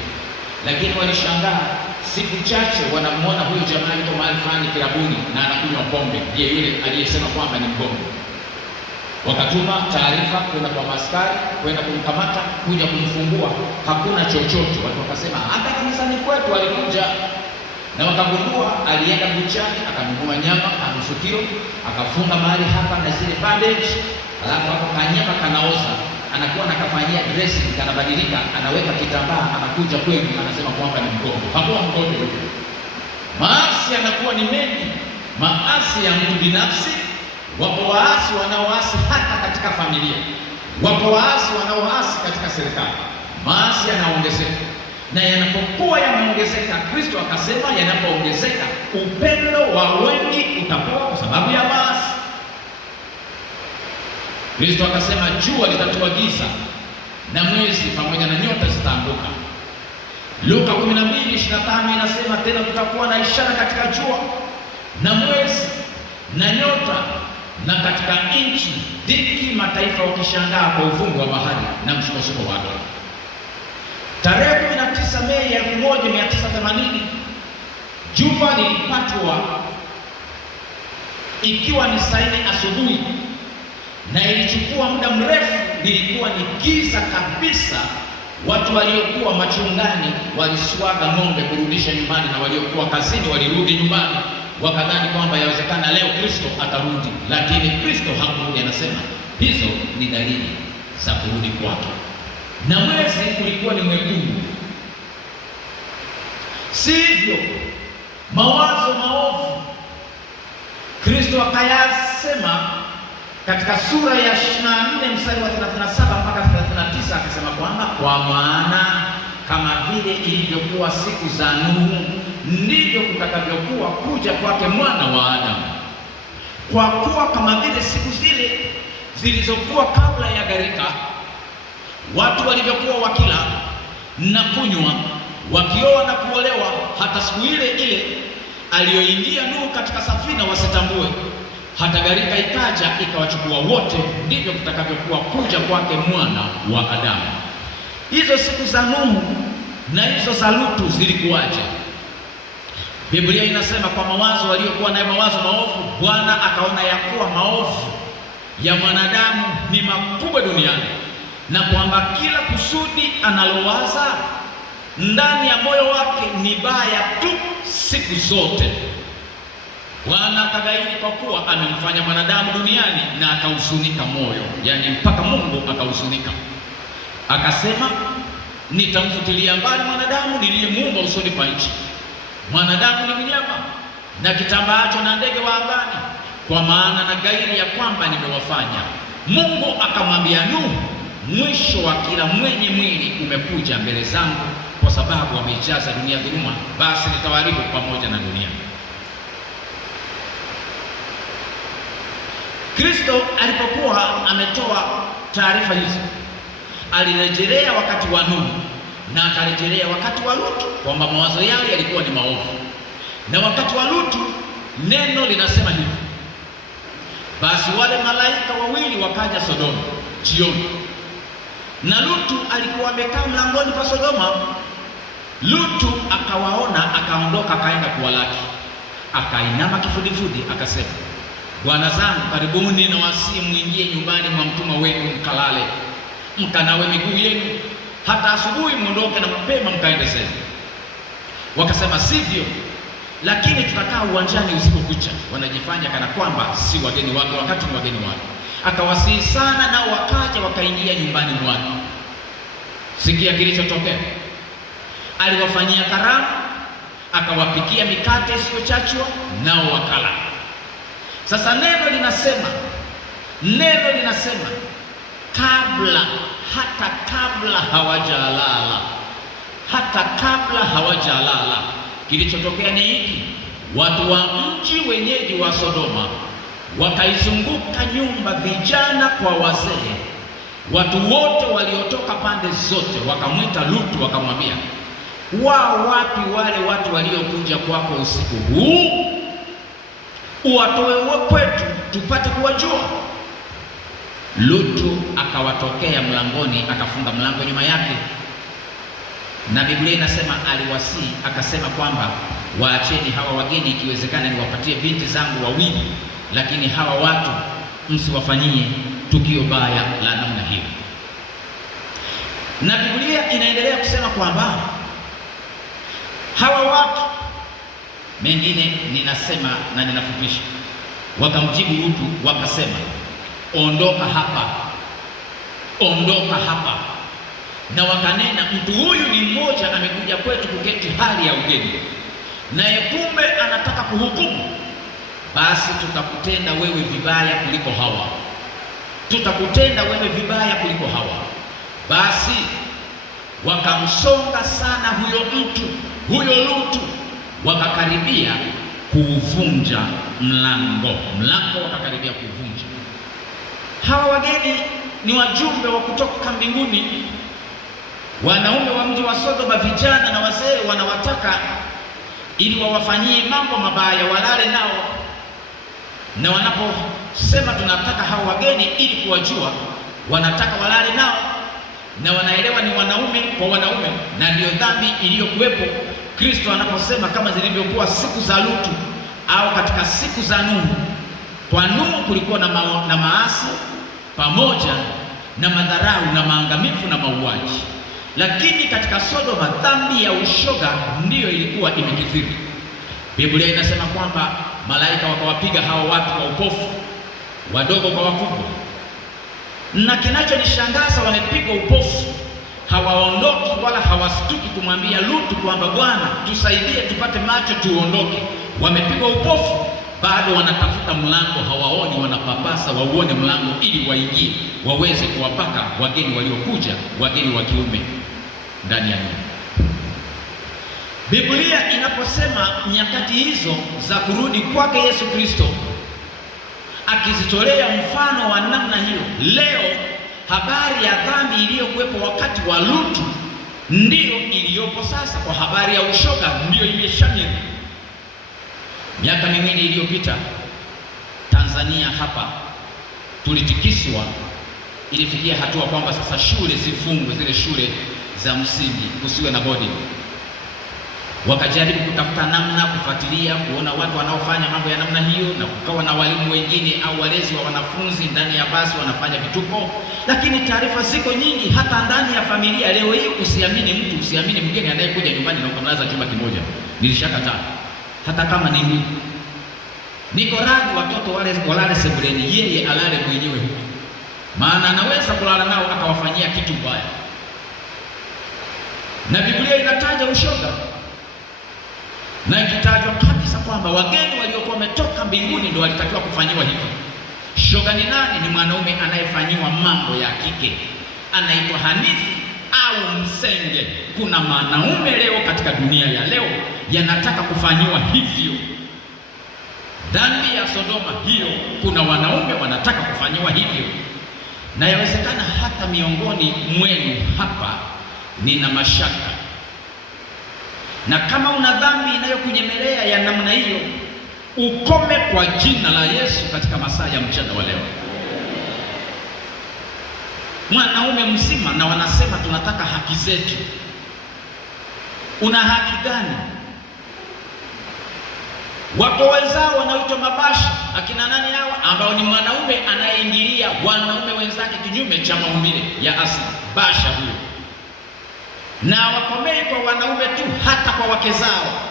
Lakini walishangaa, siku chache wanamwona huyo jamaa yuko mahali fulani kirabuni na anakunywa pombe, ndiye yule aliyesema kwamba ni mgongo. Wakatuma taarifa kwenda kwa askari kwenda kumkamata, kuja kumfungua, hakuna chochote. Watu wakasema hata kanisani kwetu alikuja, na wakagundua alienda buchani akanunua nyama nusu kilo, akafunga mahali hapa na zile bandage, alafu hapo kanyama kanaoza, anakuwa nakafanyia dressing, kanabadilika, anaweka kitambaa, anakuja kwenu, anasema kwamba ni mgongo. Hakuwa mgongo huyo. Maasi yanakuwa ni mengi, maasi ya mtu binafsi. Wapo waasi wanaoasi hata katika familia, wapo waasi wanaoasi katika serikali. Maasi yanaongezeka, na yanapokuwa yanaongezeka, Kristo akasema yanapoongezeka, upendo wa wengi utapoa kwa sababu ya maasi. Kristo akasema jua litatiwa giza na mwezi pamoja na nyota zitaanguka. Luka 12:25 inasema tena kutakuwa na ishara katika jua na mwezi na nyota, na katika nchi dhiki, mataifa wakishangaa kwa uvungu wa bahari na msukosuko wake. Tarehe 19 Mei 1980, jua lilipatwa ikiwa ni saa 4 asubuhi, na ilichukua muda mrefu. Lilikuwa ni giza kabisa. Watu waliokuwa machungani waliswaga ng'ombe kurudisha nyumbani, na waliokuwa kazini walirudi nyumbani, wakadhani kwamba yawezekana leo Kristo atarudi, lakini Kristo hakurudi. Anasema hizo ni dalili za kurudi kwake. Na mwezi ulikuwa ni mwekundu. Sivyo, mawazo maovu Kristo akayasema katika sura ya 24 mstari wa 37 mpaka 39, akasema kwamba kwa maana kama vile ilivyokuwa siku za Nuhu, ndivyo kutakavyokuwa kuja kwake Mwana wa Adamu. Kwa kuwa kama vile siku zile zilizokuwa kabla ya gharika, watu walivyokuwa wakila na kunywa, wakioa na kuolewa, hata siku ile ile aliyoingia Nuhu katika safina wasitambue, hata gharika ikaja ikawachukua wote, ndivyo kutakavyokuwa kuja kwake Mwana wa Adamu. Hizo siku za Nuhu na hizo za Lutu zilikuwaje? Biblia inasema kwa mawazo waliokuwa nayo, mawazo maovu, Bwana akaona ya kuwa maovu ya mwanadamu ni makubwa duniani, na kwamba kila kusudi analowaza ndani ya moyo wake ni baya tu siku zote. Bwana akaghairi kwa kuwa amemfanya mwanadamu duniani, na akahuzunika moyo, yaani mpaka Mungu akahuzunika. Akasema, nitamfutilia mbali mwanadamu niliyemuumba usoni pa nchi. Mwanadamu ni mnyama na kitambaacho na ndege wa angani, kwa maana na gairi ya kwamba nimewafanya. Mungu akamwambia Nuhu, mwisho wa kila mwenye mwili umekuja mbele zangu, kwa sababu wameijaza dunia dhuluma, basi nitawaharibu pamoja na dunia. Kristo alipokuwa ametoa taarifa hizi, alirejelea wakati wa Nuhu na akarejelea wakati wa Lutu, kwamba mawazo yao yalikuwa ni maovu. Na wakati wa Lutu neno linasema hivi: basi wale malaika wawili wakaja Sodoma jioni, na Lutu alikuwa amekaa mlangoni pa Sodoma. Lutu akawaona, akaondoka, akaenda kuwalaki, akainama kifudifudi, akasema, bwana zangu, karibuni, na wasi mwingie nyumbani mwa mtumwa wenu, mkalale, mkanawe miguu yenu, hata asubuhi mwondoke na mapema mkaende zenu. Wakasema, sivyo, lakini tutakaa uwanjani usiku kucha. Wanajifanya kana kwamba si wageni wake, wakati ni wageni wake. Akawasihi sana, nao wakaja wakaingia nyumbani mwake. Sikia kilichotokea. Aliwafanyia karamu, akawapikia mikate isiyochachwa, nao wakala. Sasa neno linasema hata kabla hawajalala, kilichotokea ni hiki: watu wa mji, wenyeji wa Sodoma, wakaizunguka nyumba, vijana kwa wazee, watu wote waliotoka pande zote. Wakamwita Lutu, wakamwambia, wapi wale watu waliokuja kwako usiku huu? Uwatoe kwetu tupate kuwajua. Lutu akawatokea mlangoni, akafunga mlango nyuma yake, na Biblia inasema aliwasihi, akasema kwamba waacheni hawa wageni, ikiwezekana niwapatie binti zangu wawili, lakini hawa watu msiwafanyie tukio baya la namna hiyo. Na Biblia inaendelea kusema kwamba hawa watu, mengine ninasema na ninafupisha, wakamjibu Lutu wakasema, ondoka hapa. Na wakanena, mtu huyu ni mmoja amekuja kwetu kuketi hali ya ugeni, naye kumbe anataka kuhukumu. Basi tutakutenda wewe vibaya kuliko hawa. Basi wakamsonga sana huyo Lutu, wakakaribia kuuvunja mlango, wakakaribia kuuvunja. Hawa wageni ni wajumbe wa kutoka mbinguni. Wanaume wa mji wa Sodoma, vijana na wazee, wanawataka ili wawafanyie mambo mabaya, walale nao. Na wanaposema tunataka hawa wageni ili kuwajua, wanataka walale nao, na wanaelewa ni wanaume kwa wanaume, na ndio dhambi iliyokuwepo. Kristo anaposema kama zilivyokuwa siku za Lutu au katika siku za Nuhu. Kwa Nuhu kulikuwa na maasi pamoja na madharau na maangamivu na mauaji, lakini katika Sodoma dhambi ya ushoga ndiyo ilikuwa imekithiri. Biblia inasema kwamba malaika wakawapiga hao watu kwa upofu, wadogo kwa wakubwa. Na kinachonishangaza, wamepigwa upofu, hawaondoki wala hawastuki kumwambia Lutu kwamba Bwana tusaidie tupate macho tuondoke. Wamepigwa upofu, bado wanatafuta mlango, hawaoni, wanapapasa wauone mlango ili waingie, waweze kuwapaka wageni waliokuja, wageni wa kiume ndani ya nyumba. Biblia inaposema nyakati hizo za kurudi kwake Yesu Kristo, akizitolea mfano wa namna hiyo, leo habari ya dhambi iliyokuwepo wakati wa Lutu ndiyo iliyopo sasa. Kwa habari ya ushoga ndiyo imeshamiri. Miaka miwili iliyopita Tanzania hapa tulitikiswa, ilifikia hatua kwamba sasa shule zifungwe, zile shule za msingi, kusiwe na bodi. Wakajaribu kutafuta namna, kufuatilia, kuona watu wanaofanya mambo ya namna hiyo, na kukawa na walimu wengine au walezi wa wanafunzi ndani ya basi wanafanya vituko. Lakini taarifa ziko nyingi, hata ndani ya familia. Leo hii usiamini mgeni anayekuja nyumbani na ukamlaza chumba kimoja. Nilishakataa, hata kama ni mimi. Niko radhi watoto wale walale sebuleni, yeye alale mwenyewe huko, maana anaweza kulala nao akawafanyia kitu mbaya. Na Biblia inataja ushoga, na ikitajwa kabisa kabisa kwamba wageni waliokuwa wametoka mbinguni ndio walitakiwa kufanyiwa hivyo. Shoga ni nani? Ni mwanaume anayefanyiwa mambo ya kike, anaitwa hanithi au msenge. Kuna wanaume leo katika dunia ya leo yanataka kufanyiwa hivyo. Dhambi ya Sodoma hiyo, kuna wanaume wanataka kufanyiwa hivyo, na yawezekana hata miongoni mwenu hapa nina mashaka. Na kama una dhambi inayokunyemelea ya namna hiyo, ukome kwa jina la Yesu katika masaa ya mchana wa leo. Mwanaume mzima na wanasema tunataka haki zetu. Una haki gani? Wako wenzao wanaoitwa mabasha, akina nani hawa? Ambao ni mwanaume anayeingilia wanaume wenzake kinyume cha maumbile ya asili, basha huyo. Na wakomei kwa wanaume tu, hata kwa wake zao.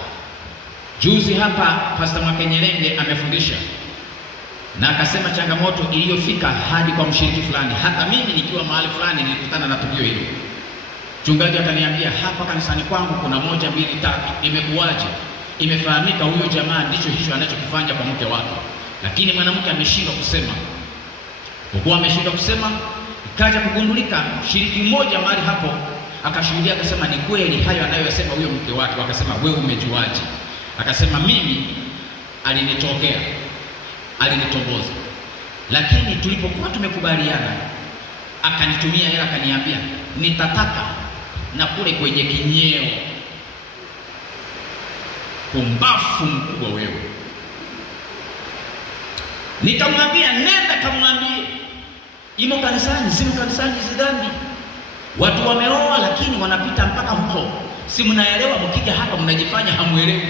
Juzi hapa Pastor Mwakenyelenge amefundisha na akasema changamoto iliyofika hadi kwa mshiriki fulani. Hata mimi nikiwa mahali fulani nilikutana na tukio hilo. Mchungaji akaniambia, hapa kanisani kwangu kuna 1, 2, 3. Imekuwaje? Imefahamika huyo jamaa ndicho hicho anachokifanya kwa mke wake, lakini mwanamke ameshindwa kusema. Kwa kuwa ameshindwa kusema, ikaja kugundulika mshiriki mmoja mahali hapo akashuhudia, akasema ni kweli hayo anayosema huyo mke wake. Wakasema, wewe umejuaje? Akasema, mimi alinitokea, alinitongoza, lakini tulipokuwa tumekubaliana akanitumia hela, akaniambia nitataka na kule kwenye kinyeo. Pumbafu mkubwa wewe. Nikamwambia, nenda kamwambie imo kanisani, simo kanisani hizi dhambi. Watu wameoa lakini wanapita mpaka huko. Si mnaelewa? Mkija hapa mnajifanya hamuelewi,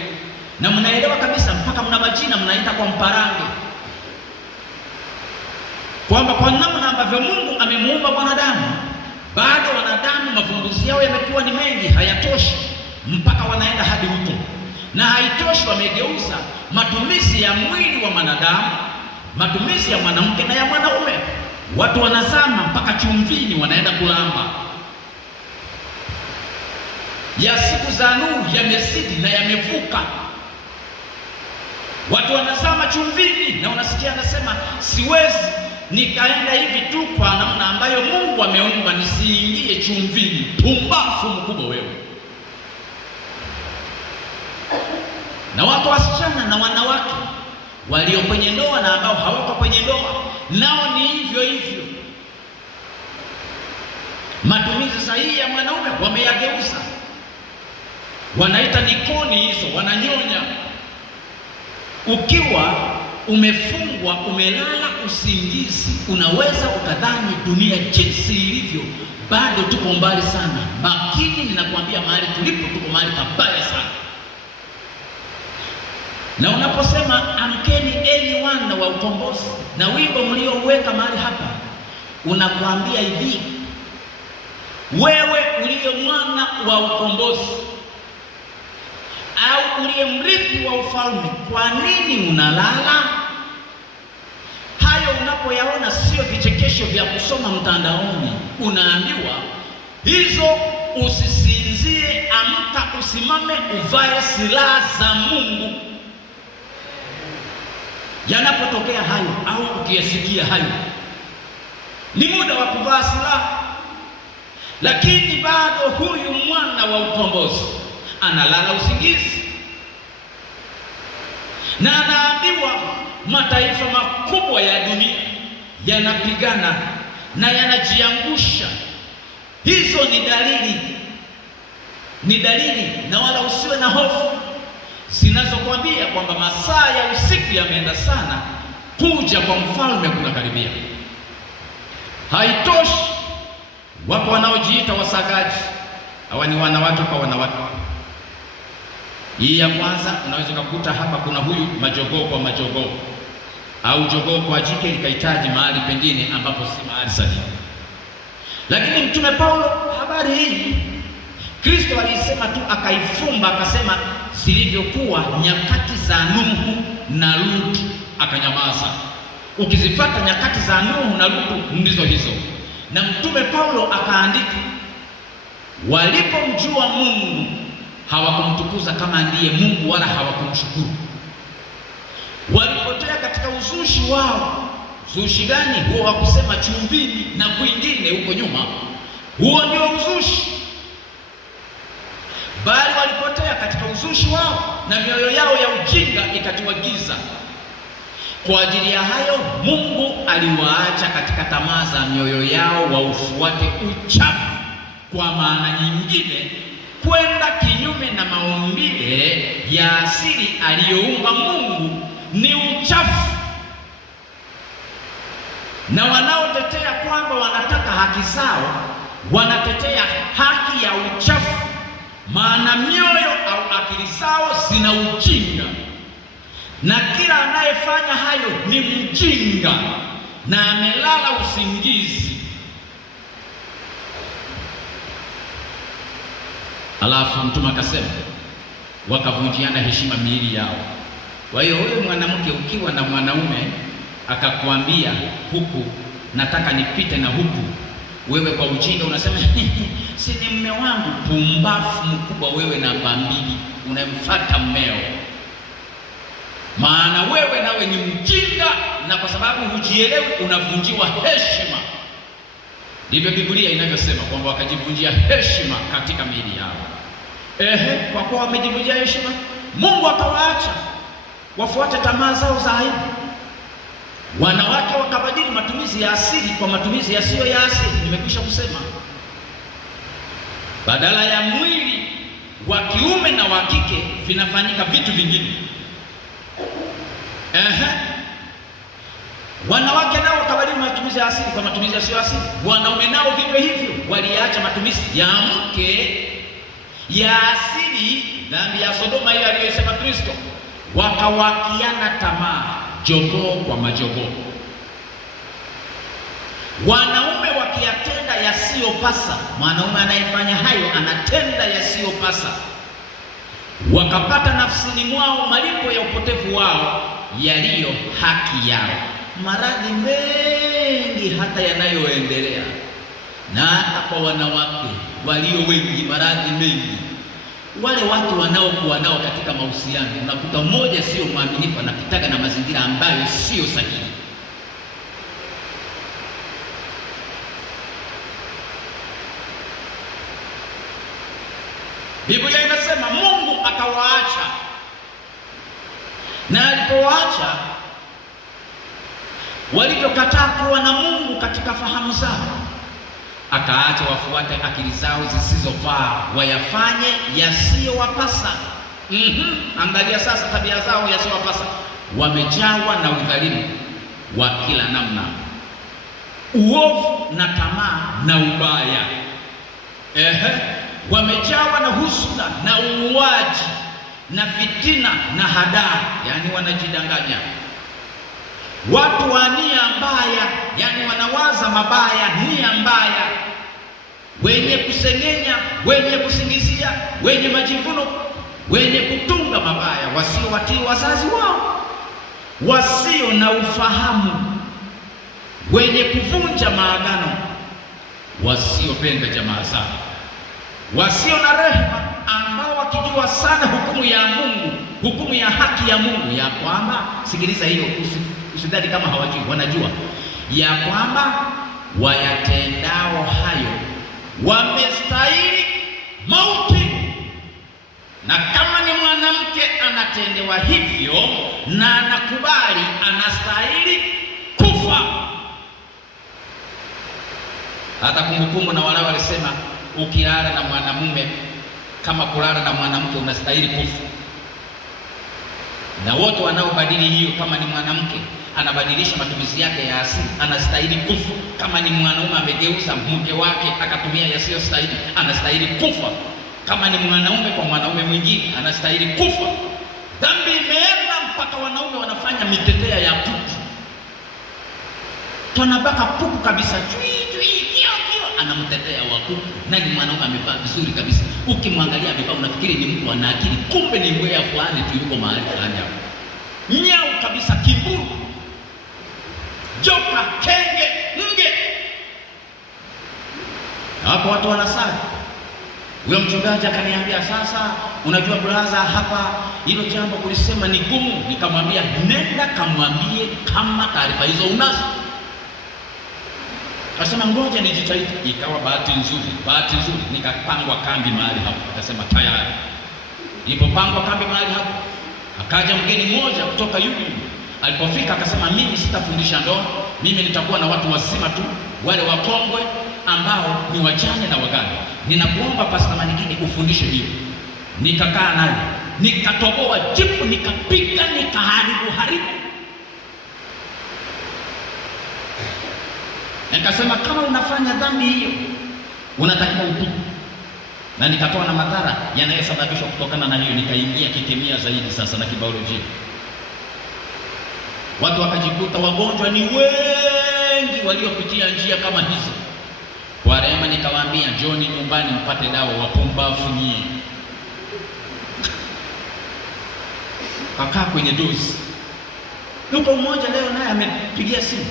na mnaelewa kabisa, mpaka mna majina mnaita kwa mparange, kwamba kwa namna ambavyo Mungu amemuumba mwanadamu, bado wanadamu mavumbuzi yao yamekuwa ni mengi, hayatoshi, mpaka wanaenda hadi huko. Na haitoshi, wamegeuza matumizi ya mwili wa mwanadamu, matumizi ya mwanamke na ya mwanaume. Watu wanazama mpaka chumvini, wanaenda kulamba. Ya siku za Nuhu yamezidi na yamevuka. Watu wanazama chumvini, na unasikia anasema, siwezi nikaenda hivi tu kwa namna ambayo Mungu ameumba, nisiingie chumvini. Pumbafu mkubwa wewe. Na wako wasichana na wanawake walio kwenye ndoa na ambao hawako kwenye ndoa, nao ni hivyo hivyo. Matumizi sahihi ya mwanaume wameyageuza, wanaita nikoni hizo, wananyonya. Ukiwa umefungwa, umelala usingizi, unaweza ukadhani dunia jinsi ilivyo. Bado tuko mbali sana. Makini, ninakwambia mahali tulipo tuko mahali pabaya sana. Na unaposema amkeni enyi wana wa ukombozi, na wimbo mliouweka mahali hapa unakwambia hivi, wewe uliye mwana wa ukombozi au uliye mrithi wa ufalme, kwa nini unalala? Hayo unapoyaona sio vichekesho vya kusoma mtandaoni. Unaambiwa hizo usisinzie, amka, usimame, uvae silaha za Mungu. Yanapotokea hayo au ukiyasikia hayo, ni muda wa kuvaa silaha. Lakini bado huyu mwana wa ukombozi analala usingizi, na anaambiwa mataifa makubwa ya dunia yanapigana na yanajiangusha. Hizo ni dalili, na wala usiwe na hofu, zinazokuambia kwamba masaa ya usiku yameenda sana, kuja kwa mfalme kunakaribia. Haitoshi, wako wanaojiita wasagaji. Hawa ni wanawake kwa wanawake. Hii ya kwanza unaweza kukuta hapa kuna huyu majogoo kwa majogoo, au jogoo kwa jike likahitaji mahali pengine ambapo si mahali sahihi. Lakini Mtume Paulo, habari hii Kristo alisema tu, akaifumba, akasema zilivyokuwa nyakati za Nuhu na Lutu, akanyamaza. Ukizifuata nyakati za Nuhu na Lutu ndizo hizo. Na Mtume Paulo akaandika, walipomjua Mungu hawakumtukuza kama ndiye Mungu, wala hawakumshukuru. Walipotea katika uzushi wao. Uzushi gani huo? Wa kusema chumvini na kwingine huko nyuma, huo ndio uzushi. Bali walipotea katika uzushi wao na mioyo yao ya ujinga ikatiwa giza. Kwa ajili ya hayo Mungu aliwaacha katika tamaa za mioyo yao waufuate uchafu, kwa maana nyingine kwenda kinyume na maumbile ya asili aliyoumba Mungu ni uchafu. Na wanaotetea kwamba wanataka haki zao wanatetea haki ya uchafu, maana mioyo au akili zao zina ujinga, na kila anayefanya hayo ni mjinga na amelala usingizi. Alafu Mtume akasema wakavunjiana heshima miili yao. Kwa hiyo wewe mwanamke, ukiwa na mwanaume akakwambia huku nataka nipite na huku, wewe kwa ujinga unasema si ni mume wangu. Pumbafu mkubwa wewe, namba mbili, unamfuata mmeo, maana wewe nawe ni mjinga, na kwa sababu hujielewi unavunjiwa heshima. Ndivyo Biblia inavyosema kwamba wakajivunjia heshima katika miili yao. Kwa kuwa wamejivunjia heshima, Mungu akawaacha wafuate tamaa zao za aibu. Wanawake wakabadili matumizi ya asili kwa matumizi yasiyo ya asili. Nimekwisha kusema, badala ya mwili wa kiume na wa kike vinafanyika vitu vingine. Wanawake nao wakabadili matumizi ya asili kwa matumizi yasiyo asili. Wanaume nao vivyo hivyo, waliacha matumizi ya mke ya asili, dhambi ya Sodoma hiyo aliyosema Kristo, wakawakiana tamaa, jogoo kwa majogoo. Wanaume wakiyatenda yasiyopasa, mwanaume anayefanya hayo anatenda yasiyopasa, wakapata nafsini mwao malipo ya upotevu wao yaliyo haki yao. Maradhi mengi hata yanayoendelea, na hata kwa wanawake walio wengi, maradhi mengi. Wale watu wanaokuwa nao katika mahusiano, unakuta mmoja sio mwaminifu, anapitaga na mazingira ambayo sio sahihi. Biblia inasema Mungu akawaacha, na alipowaacha, walivyokataa kuwa na Mungu katika fahamu zao, akaacha wafuate akili zao zisizofaa, wayafanye yasiyowapasa. Angalia sasa tabia zao yasiyowapasa. Wamejawa na udhalimu wa kila namna, uovu na tamaa na ubaya. Wamejawa na husuda na uuaji na fitina na hadaa, yani wanajidanganya. Watu wa nia mbaya, yani wanawaza mabaya, nia mbaya, wenye kusengenya, wenye kusingizia, wenye majivuno, wenye kutunga mabaya, wasiowatii wazazi wao, wasio na ufahamu, wenye kuvunja maagano, wasiopenda jamaa zao, wasio na rehema, ambao wakijua sana hukumu ya Mungu, hukumu ya haki ya Mungu, ya kwamba, sikiliza hiyo, usidhani kama hawajui, wanajua ya kwamba wayatendao hayo wamestahili mauti. Na kama ni mwanamke anatendewa hivyo na anakubali, anastahili kufa. Hata Kumbukumbu na Walawi walisema ukilala na mwanamume kama kulala na mwanamke unastahili kufa. Na wote wanaobadili hiyo, kama ni mwanamke anabadilisha matumizi yake ya asili, anastahili kufa. Kama ni mwanaume amegeuza mke wake akatumia yasiyostahili, anastahili kufa. Kama ni mwanaume kwa mwanaume mwingine, anastahili kufa. Dhambi imeenda mpaka wanaume wanafanya mitetea ya kuku, tunabaka kuku kabisa, anamtetea wa kuku. Nani mwanaume amevaa vizuri kabisa, ukimwangalia amevaa unafikiri ni mtu ana akili, kumbe ni mbweha fulani tu yuko mahali fulani hapo. Nyau kabisa, kiburu, joka, kenge, nge. Hapo watu wanasali. Huyo mchungaji akaniambia, sasa unajua brother, hapa hilo jambo kulisema ni gumu. Nikamwambia nenda kamwambie kama taarifa hizo unazo. Akasema ngoja nijitahidi. Ikawa bahati nzuri nikapangwa kambi mahali hapo. Akasema tayari. Nilipopangwa kambi mahali hapo, akaja mgeni mmoja kutoka Yuda. Alipofika akasema mimi sitafundisha ndoa, mimi nitakuwa na watu wazima tu, wale wakongwe ambao ni wajane na wagane. Ninakuomba Pastor Manikini ufundishe hiyo. Nikakaa naye, nikatoboa jipu, nikapiga, nikaharibu. Nikasema kama unafanya dhambi hiyo unatakiwa utubu. Na nikatoa na madhara yanayosababishwa kutokana na hiyo. Nikaingia kikemia zaidi sasa na kibiolojia. Watu wakajikuta wagonjwa ni wengi waliopitia njia kama hizo. Kwa rehema nikawaambia njoni nyumbani mpate dawa, wapumbavu nyie. Kakaa kwenye dozi. Yuko mmoja leo naye amepigia simu.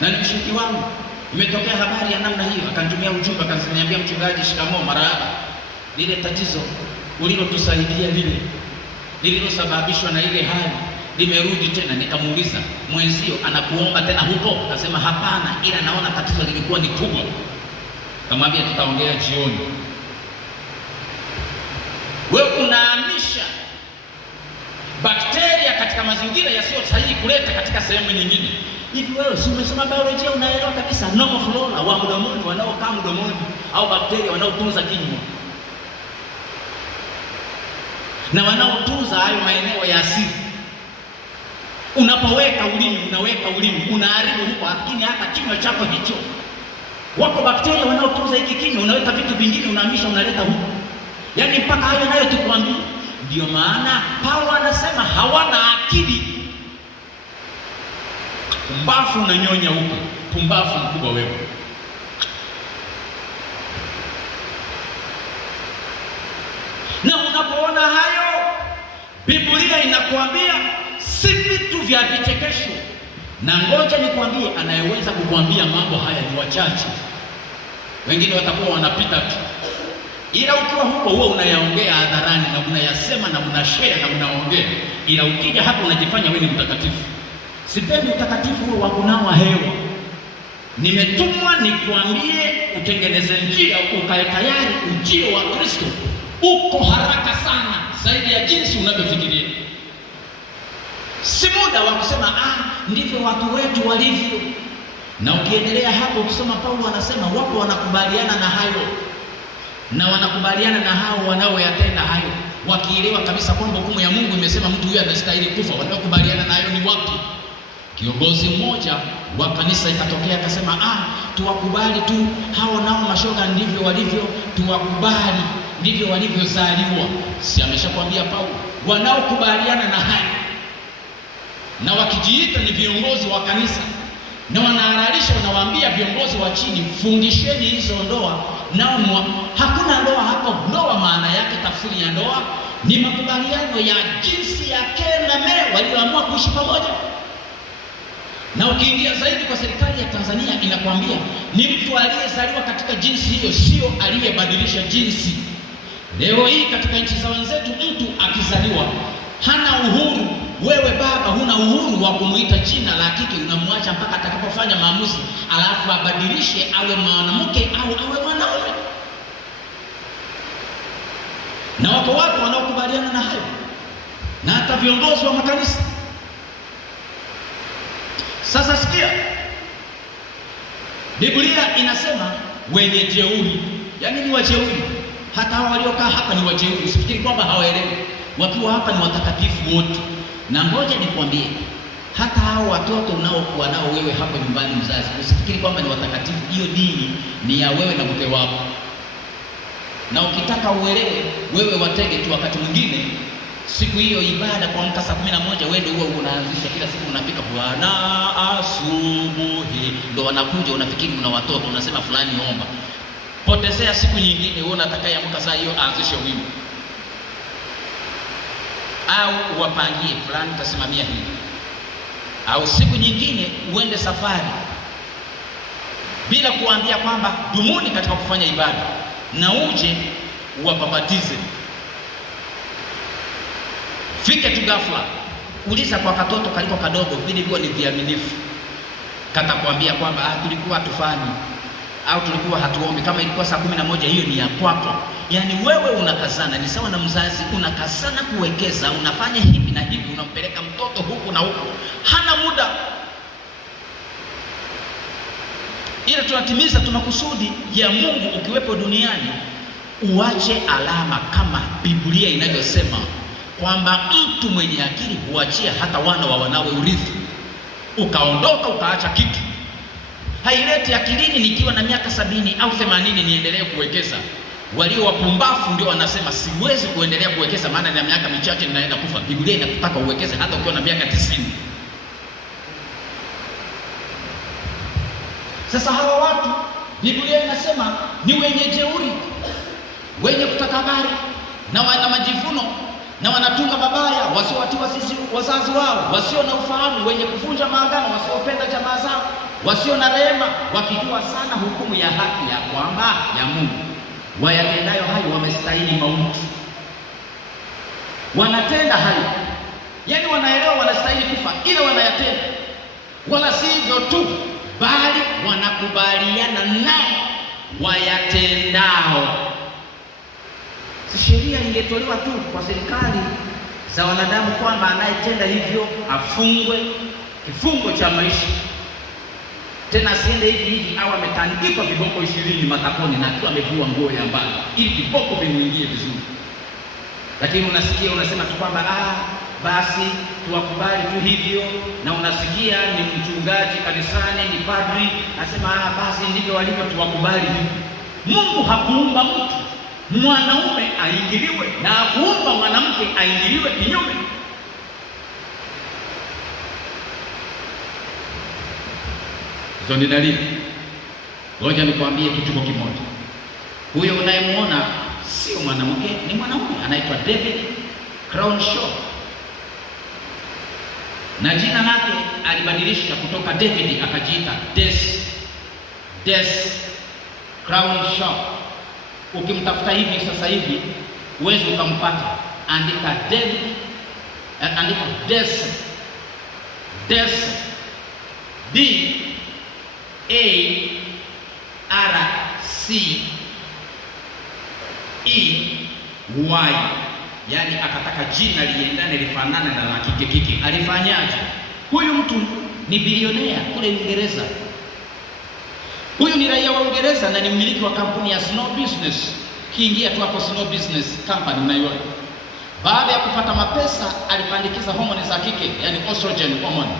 Na ni mshiriki wangu. Imetokea habari ya namna hiyo, akanitumia ujumbe akaniambia, mchungaji, shikamoo, marahaba. Lile tatizo ulilotusaidia lililosababishwa na ile hali limerudi tena. Nikamuuliza, mwenzio anakuomba tena huko? Akasema hapana, ila naona tatizo lilikuwa ni kubwa. Kamwambia tutaongea jioni. Wewe unahamisha bakteria katika mazingira yasiyo sahihi kuleta katika sehemu nyingine. Hivi wewe si umesoma biolojia, unaelewa kabisa normal flora wa mdomoni, wanaokaa mdomoni, au bakteria wanaotunza kinywa na wanaotunza hayo maeneo ya asili. Unapoweka ulimi unaharibu huko, lakini hata kinywa chako hicho wako bakteria wanaotunza hiki kinywa, unaweka vitu vingine unahamisha unaleta huko. Yaani mpaka hayo nayo tukwambie. Ndio maana Paulo anasema hawana akili. Pumbafu unanyonya huko, pumbafu mkubwa wewe. Na unapoona hayo, Biblia inakuambia si vitu vya vichekesho. Na ngoja nikwambie, anayeweza kukuambia mambo haya ni wachache. Wengine watakuwa wanapita tu. Ila ukiwa huko huwa unayaongea hadharani na unayasema na unashare na unaongea. Ila ukija hapo unajifanya wewe ni mtakatifu. Sipendi utakatifu huo wa kunawa hewa. Nimetumwa nikuambie utengeneze njia, ukae tayari. Ujio wa Kristo uko haraka sana zaidi ya jinsi unavyofikiria. Si muda wa kusema ndivyo watu wetu walivyo. Na ukiendelea hapo ukisoma, Paulo anasema wapo wanakubaliana na hayo, na wanakubaliana na hao wanaoyatenda hayo, wakielewa kabisa kwamba hukumu ya Mungu imesema mtu huyu anastahili kufa. Wanaokubaliana na hayo ni wapi? Kiongozi mmoja wa kanisa ikatokea akasema, tuwakubali tu hao nao mashoga ndivyo walivyo, tuwakubali ndivyo walivyozaliwa. Si ameshakwambia Paulo, wanaokubaliana na hayo na wakijiita ni viongozi wa kanisa na wanahalalisha, wanawaambia viongozi wa chini, fungisheni hizo ndoa. Nao hakuna ndoa hapo. Ndoa maana yake, tafsiri ya ndoa ni makubaliano ya jinsi ya ke na me walioamua kuishi pamoja. Na ukiingia zaidi kwa serikali ya Tanzania inakwambia ni mtu aliyezaliwa katika jinsi hiyo, sio aliyebadilisha jinsi. Leo hii katika nchi za wenzetu, mtu akizaliwa hana uhuru. Wewe baba huna uhuru wa kumuita jina la kike, unamwacha mpaka atakapofanya maamuzi, alafu abadilishe awe mwanamke au awe mwanaume. Na wako watu wanaokubaliana na hayo, na hata viongozi wa makanisa. Sasa sikia, Biblia inasema wenye jeuri, yaani ni wajeuri. Hata hao waliokaa hapa ni wajeuri. Usifikiri kwamba hawaelewi. Wakiwa hapa ni watakatifu wote. Na ngoja nikwambie, hata hao watoto unaokuwa nao wewe hapa nyumbani mzazi, usifikiri kwamba ni watakatifu. Hiyo dini ni ya wewe na mke wako. Na ukitaka uelewe, wewe watege tu. Wakati mwingine siku hiyo ibada kuamka saa 11 wewe ndio unaanzisha kila siku, unafika Bwana asubuhi, ndio wanakuja, unafikiri una watoto, unasema fulani omba. Potezea siku nyingine, wewe unataka amka saa hiyo aanzishe wimbo. Au uwapangie fulani tasimamia hivi. Au siku nyingine uende safari bila kuambia kwamba dumuni katika kufanya ibada, na uje uwapapatize. Fike tu ghafla, uliza kwa katoto kaliko kadogo, vilivyo ni viaminifu, katakwambia kwamba tulikuwa hatufanyi au tulikuwa hatuombi. Kama ilikuwa saa 11, hiyo ni ya kwako. Yaani wewe unakazana, ni sawa na mzazi, unakazana kuwekeza, unafanya hivi na hivi, unampeleka mtoto huku na huku, hana muda. Ila tunatimiza makusudi ya Mungu ukiwepo duniani, uache alama kama Biblia inavyosema kwamba mtu mwenye akili huachia hata wana wa wanawe urithi. Ukaondoka ukaacha kitu, haileti akilini nikiwa na miaka 70 au 80 niendelee kuwekeza. Walio wapumbafu ndio wanasema siwezi kuendelea kuwekeza maana na miaka michache ninaenda kufa. Biblia inakutaka uwekeze hata ukiwa na miaka 90. Sasa hawa watu Biblia inasema ni wenye jeuri, wenye kutakabari na wana majivuno na wanatunga mabaya, wasiowatii wazazi wao, wasio na ufahamu, wenye kuvunja maagano, wasiopenda jamaa zao, wasio na rehema, wakijua sana hukumu ya haki ya kwamba ya Mungu. Wayatendayo hayo wamestahili mauti. Wanatenda hayo, yaani wanaelewa wanastahili kufa, ila wanayatenda. Wala si hivyo tu, bali wanakubaliana nao wayatendao. Si sheria ingetolewa tu kwa serikali za wanadamu kwamba anayetenda hivyo afungwe kifungo cha maisha, tena asiende hivi hivi au ametandikwa viboko 20 matakoni na akiwa amevua nguo ya mbali ili viboko vimuingie vizuri. Lakini unasikia unasema tu kwamba basi tuwakubali tu hivyo, na unasikia ni mchungaji kanisani, ni padri nasema basi ndivyo walivyo, tuwakubali hivyo. Mungu hakuumba mtu mwanaume aingiliwe na hakuumba mwanamke aingiliwe kinyume. Hizo ni dalili. Ngoja nikwambie kitu kimoja. Huyo unayemuona sio mwanamke, ni mwanaume, anaitwa David Crownshaw. Na jina lake alibadilisha kutoka David akajiita Des Crownshaw. Ukimtafuta hivi sasa hivi uweze ukampata. Andika David, andika Des D-A-R-C-E-Y. Yaani akataka jina liendane lifanane na la kike. Alifanyaje? Huyu mtu ni bilionea kule Uingereza. Huyu ni raia wa Uingereza na ni mmiliki wa kampuni ya Snow Business. Kiingia tu hapo Snow Business Company unaiona. Baada ya kupata mapesa alipandikiza homoni za kike, yani estrogen hormone,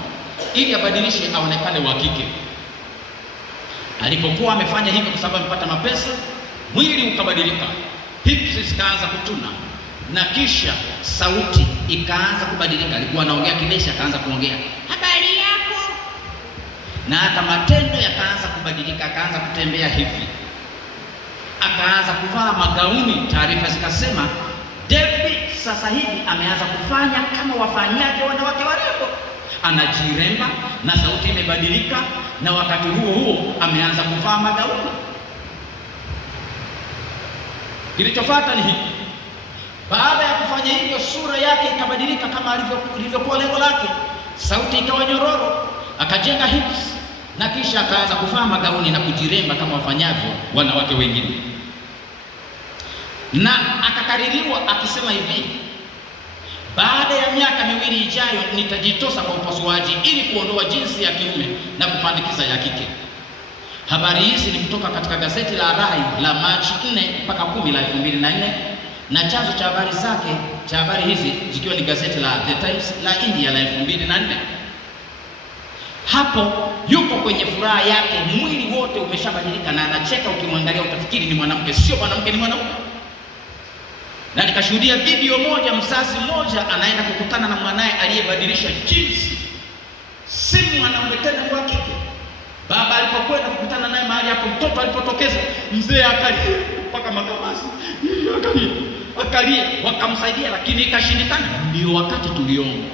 ili abadilishe aonekane wa kike. Alipokuwa amefanya hivyo kwa sababu amepata mapesa, mwili ukabadilika. Hips zikaanza kutuna na kisha sauti ikaanza kubadilika. Alikuwa anaongea Kideshi akaanza kuongea habari yako, na hata matendo yakaanza kubadilika, akaanza kutembea hivi, akaanza kuvaa magauni. Taarifa zikasema David sasa hivi ameanza kufanya kama wafanyavyo wanawake warembo, anajiremba na sauti imebadilika, na wakati huo huo ameanza kuvaa magauni. Kilichofuata ni hiki: baada ya kufanya hivyo, sura yake ikabadilika kama ilivyokuwa lengo lake, sauti ikawa nyororo, akajenga hips na kisha akaanza kuvaa magauni na kujiremba kama wafanyavyo wanawake wengine. Na akakaririwa akisema hivi: baada ya miaka 2 ijayo nitajitosa kwa upasuaji ili kuondoa jinsi ya kiume na kupandikiza ya kike. Habari hizi ni kutoka katika gazeti la Rai la Machi 4 mpaka 10 la 2004, na chanzo cha habari zake cha habari hizi zikiwa ni gazeti la The Times la India la 2004. Hapo yupo kwenye furaha yake, mwili wote umeshabadilika na anacheka, ukimwangalia utafikiri ni mwanamke, sio mwanamke, ni mwanaume. Na nikashuhudia video moja, mzazi mmoja anaenda kukutana na mwanae aliyebadilisha jinsi, si mwanaume tena, ni wa kike. Baba alipokwenda kukutana naye mahali hapo, mtoto alipotokeza, mzee akalia mpaka makamasi, akalia, wakamsaidia lakini ikashindikana. Ndio wakati tuliomba,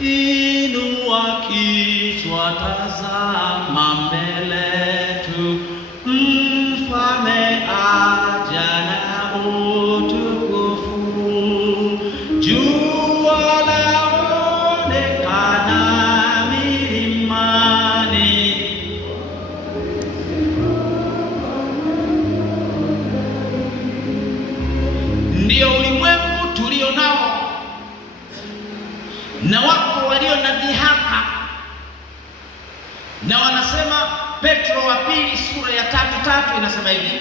inua kichwa, tazama mbele tu, mfalme Na wanasema Petro wa pili sura ya 3:3 inasema hivi,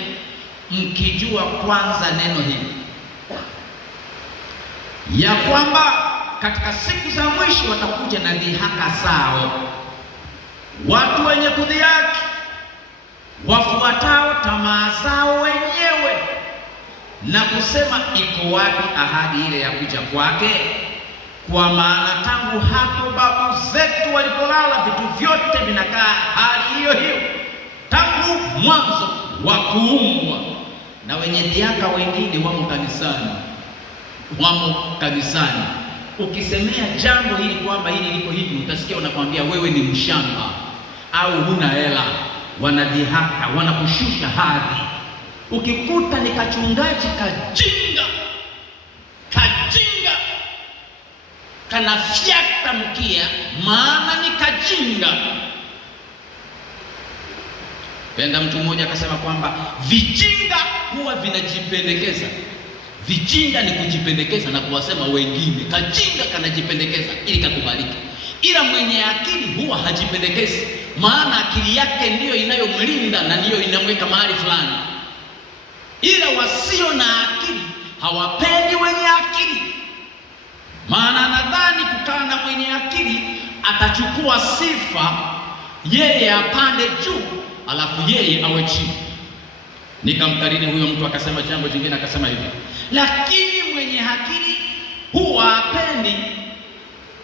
mkijua kwanza neno hili ya kwamba katika siku za mwisho watakuja na dhihaka zao, watu wenye kudhihaki, wafuatao tamaa zao wenyewe, na kusema, iko wapi ahadi ile ya kuja kwake? Kwa maana tangu hapo babu zetu walipolala, vitu vyote vinakaa hali hiyo hiyo tangu mwanzo wa kuumbwa. Na wenye dhihaka wengine wamo kanisani. Ukisemea jambo hili kwamba hili liko hivi, utasikia wanakwambia wewe ni mshamba au huna hela. Wanadhihaka, wanakushusha hadhi. Ukikuta ni kachungaji kajinga kanafyata mkia, maana ni kajinga. Penda mtu mmoja akasema kwamba vijinga huwa vinajipendekeza. Vijinga ni kujipendekeza na kuwasema wengine. Kajinga kanajipendekeza ili kakubalike, ila mwenye akili huwa hajipendekezi, maana akili yake ndiyo inayomlinda na ndiyo inamweka mahali fulani. Ila wasio na akili hawapendi wenye akili, maana nadhani kukaa na mwenye akili atachukua sifa, yeye apande juu alafu yeye awe chini. Nikamkariri huyo mtu akasema jambo jingine, akasema hivi, lakini mwenye akili huwa hapendi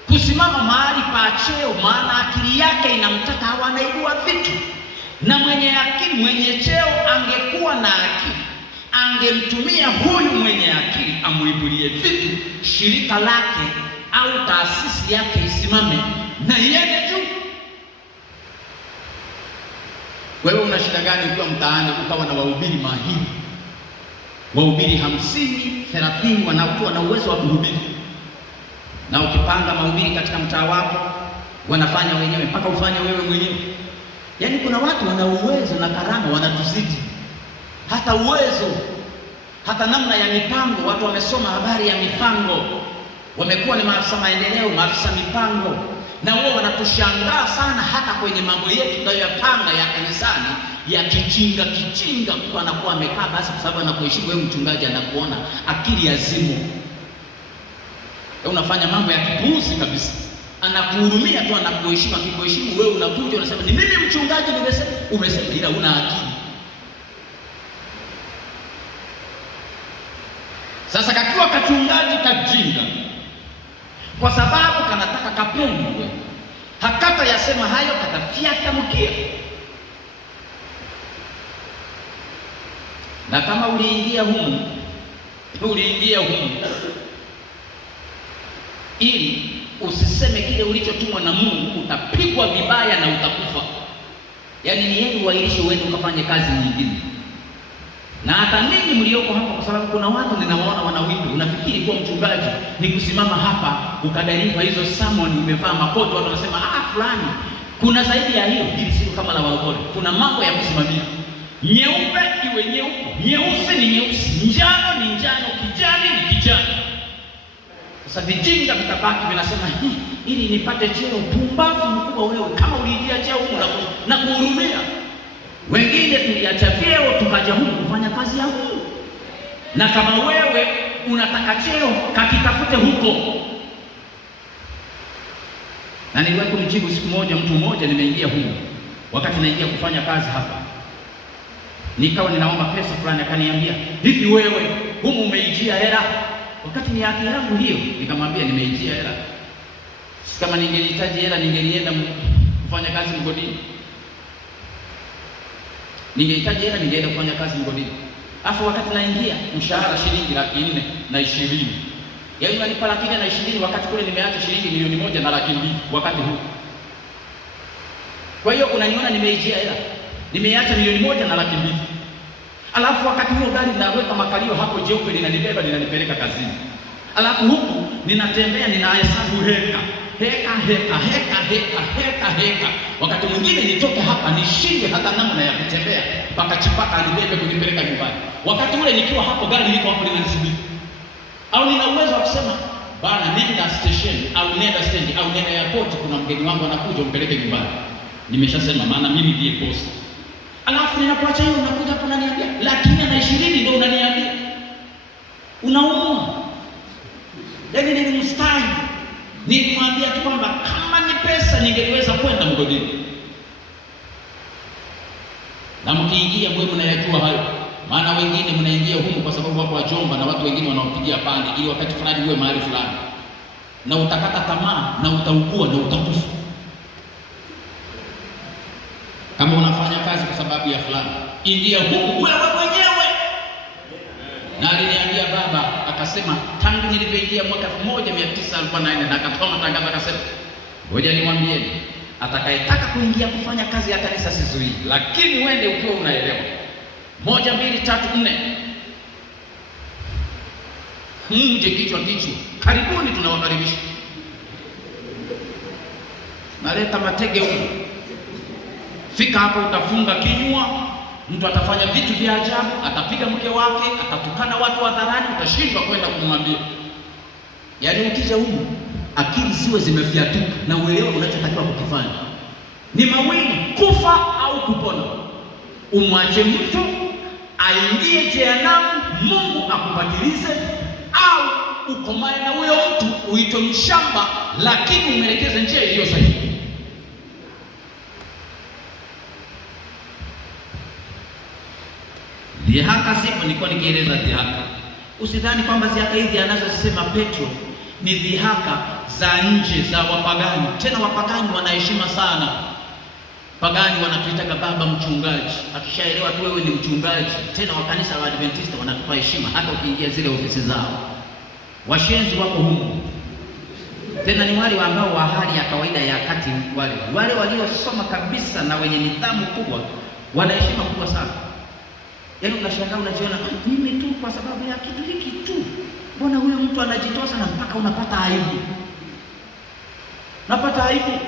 kusimama mahali pa cheo, maana akili yake inamtaka hawa anaibua vitu. Na mwenye akili, mwenye cheo angekuwa na akili, angemtumia huyu mwenye akili amuibulie vitu, shirika lake au taasisi yake isimame na iende juu. Wewe una shida gani ukiwa mtaani ukawa na wahubiri mahiri, wahubiri 50, 30 wanaokuwa na uwezo wa kuhubiri, na ukipanga mahubiri katika mtaa wako wanafanya wenyewe mpaka ufanye wewe mwenyewe? Yaani kuna watu wana uwezo na karama wanatuzidi, hata uwezo, hata namna ya mipango. Watu wamesoma habari ya mipango, wamekuwa ni maafisa maendeleo, maafisa mipango, na wao wanatushangaa sana hata kwenye mambo yetu tunayoyapanga ya kanisani ya kichinga. Mtu anakuwa amekaa basi kwa sababu anakuheshimu wewe mchungaji, anakuona akili ya zimu. Unafanya mambo ya kipuuzi kabisa, anakuhurumia tu, anakuheshimu. Akikuheshimu wewe unakuja unasema ni mimi mchungaji nimesema, umesema, ila una akili. Sasa kakiwa kachungaji kajinga, kwa sababu kanataka kapendwe, hakata yasema hayo, katafyata mkia. Na kama uliingia humu ili usiseme kile ulichotumwa na Mungu, utapigwa vibaya na utakufa. Yaani ni yeye uahirishe uende ukafanye kazi nyingine. Na hata ninyi mlioko hapa, kwa sababu kuna watu ninawaona wanawindu, unafikiri kuwa mchungaji ni kusimama hapa ukadariva hizo sermon, umevaa makoti, watu wanasema fulani. Kuna zaidi ya hiyo. Hili sio kama la walokole, kuna mambo ya kusimamia. Nyeupe iwe nyeupe, nyeusi ni nyeusi, njano ni njano, kijani ni kijani. Sasa vijinga vitabaki vinasema ili nipate cheo. Pumbavu mkubwa wewe, kama uliingia cheo huko na kuhurumia. Wengine tuliacha vyeo tukaja huku kufanya kazi ya Mungu. Na kama wewe unataka cheo, kakitafute huko. Na niliwahi kumjibu siku moja mtu mmoja, nimeingia huko wakati naingia kufanya kazi hapa, nikawa ninaomba pesa fulani, akaniambia hivi, wewe humu umeijia hela? Wakati ni haki yangu hiyo. Nikamwambia nimeijia hela. Kama ningelihitaji hela ningelienda kufanya kazi mgodini. Ningehitaji hela ningeenda kufanya kazi mgodini. Alafu wakati naingia mshahara shilingi 420,000. Yaani unanipa 420,000 wakati kule nimeacha shilingi 1,200,000 wakati huu. Kwa hiyo unaniona nimeijia hela. Nimeacha 1,200,000. Alafu wakati huo gari linaweka makalio hapo jeupe, linanibeba linanipeleka kazini. Alafu huku ninatembea ninahesabu heka. Wakati mwingine nitoke hapa nishinde hata namna ya kutembea mpaka chipaka anibebe kunipeleka nyumbani. Wakati ule nikiwa hapo gari liko hapo linanisubiri. Au nina uwezo wa kusema bana, nenda station au nenda stendi au nenda airport, kuna mgeni wangu anakuja, umpeleke nyumbani. Nimeshasema maana mimi ndiye boss. Alafu ninapoacha hiyo unakuja hapo unaniambia lakini ana 20 ndio unaniambia. Unaumwa. Yaani nilimstahi. Nilimwambia tu kwamba kama ni pesa ningeweza kwenda mgodini. Na mkiingia mwe mnayajua hayo. Maana wengine mnaingia huko kwa sababu wako wajomba na watu wengine wanaopigia pande ili wakati fulani uwe mahali fulani. Na utakata tamaa na utaugua na utakufa. Kama unafanya kazi kwa sababu ya fulani, ingia huko wewe mwenyewe. Na aliniambia baba, akasema tangu nilipoingia mwaka 1944 na akatoa matangazo akasema, ngoja niwaambieni, atakayetaka kuingia kufanya kazi ya kanisa sizuii, lakini uende ukiwa unaelewa. 1 2 3 4. Mje kichwa. Karibuni, tunawakaribisha. Naleta matege huko. Fika hapo utafunga kinywa, mtu atafanya vitu vya ajabu, atapiga mke wake, atatukana watu hadharani, utashindwa kwenda kumwambia. Yaani ukija huko akili ziwe zimefiatuka na uelewe unachotakiwa kukifanya. Ni mawili, kufa au kupona. Umwache mtu aingie jehanamu, Mungu akupatilize, au ukomae na huyo mtu uitwe mshamba, lakini umelekeze njia iliyo sahihi. Dhihaka sipo, nilikuwa nikieleza dhihaka. Usidhani kwamba dhihaka hizi anazosema Petro ni dhihaka za nje za wapagani. Tena wapagani wanaheshima sana. Pagani wanatuitaga baba mchungaji. Akishaelewa tu wewe ni mchungaji, tena wa kanisa la Adventista wanatupa heshima hata ukiingia zile ofisi zao. Washenzi wako huko. Tena ni wale ambao wa hali ya kawaida ya kati, wale waliosoma kabisa na wenye nidhamu kubwa, wana heshima kubwa sana. Yaani unashangaa unajiona mimi tu kwa sababu ya kitu hiki tu. Mbona huyo mtu anajitoa sana mpaka unapata aibu. Napata aibu.